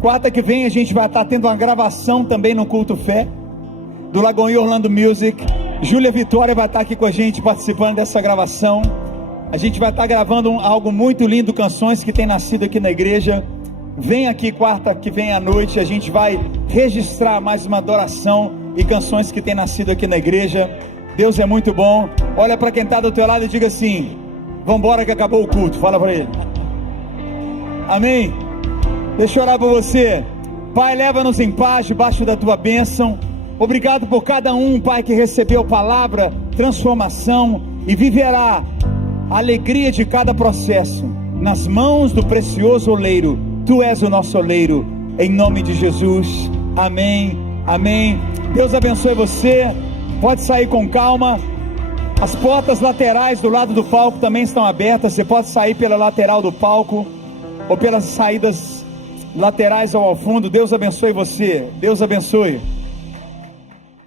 Quarta que vem a gente vai estar tendo uma gravação também no culto fé, do Lagoinha Orlando Music. Júlia Vitória vai estar aqui com a gente participando dessa gravação. A gente vai estar gravando algo muito lindo, canções que tem nascido aqui na igreja. Vem aqui quarta que vem à noite, a gente vai registrar mais uma adoração e canções que tem nascido aqui na igreja. Deus é muito bom. Olha para quem está do teu lado e diga assim: vambora que acabou o culto. Fala para ele. Amém. Deixa eu orar por você. Pai, leva-nos em paz debaixo da tua bênção. Obrigado por cada um, Pai, que recebeu palavra, transformação e viverá a alegria de cada processo nas mãos do precioso oleiro. Tu és o nosso oleiro, em nome de Jesus. Amém, amém. Deus abençoe você. Pode sair com calma. As portas laterais do lado do palco também estão abertas. Você pode sair pela lateral do palco ou pelas saídas laterais ao fundo. Deus abençoe você. Deus abençoe.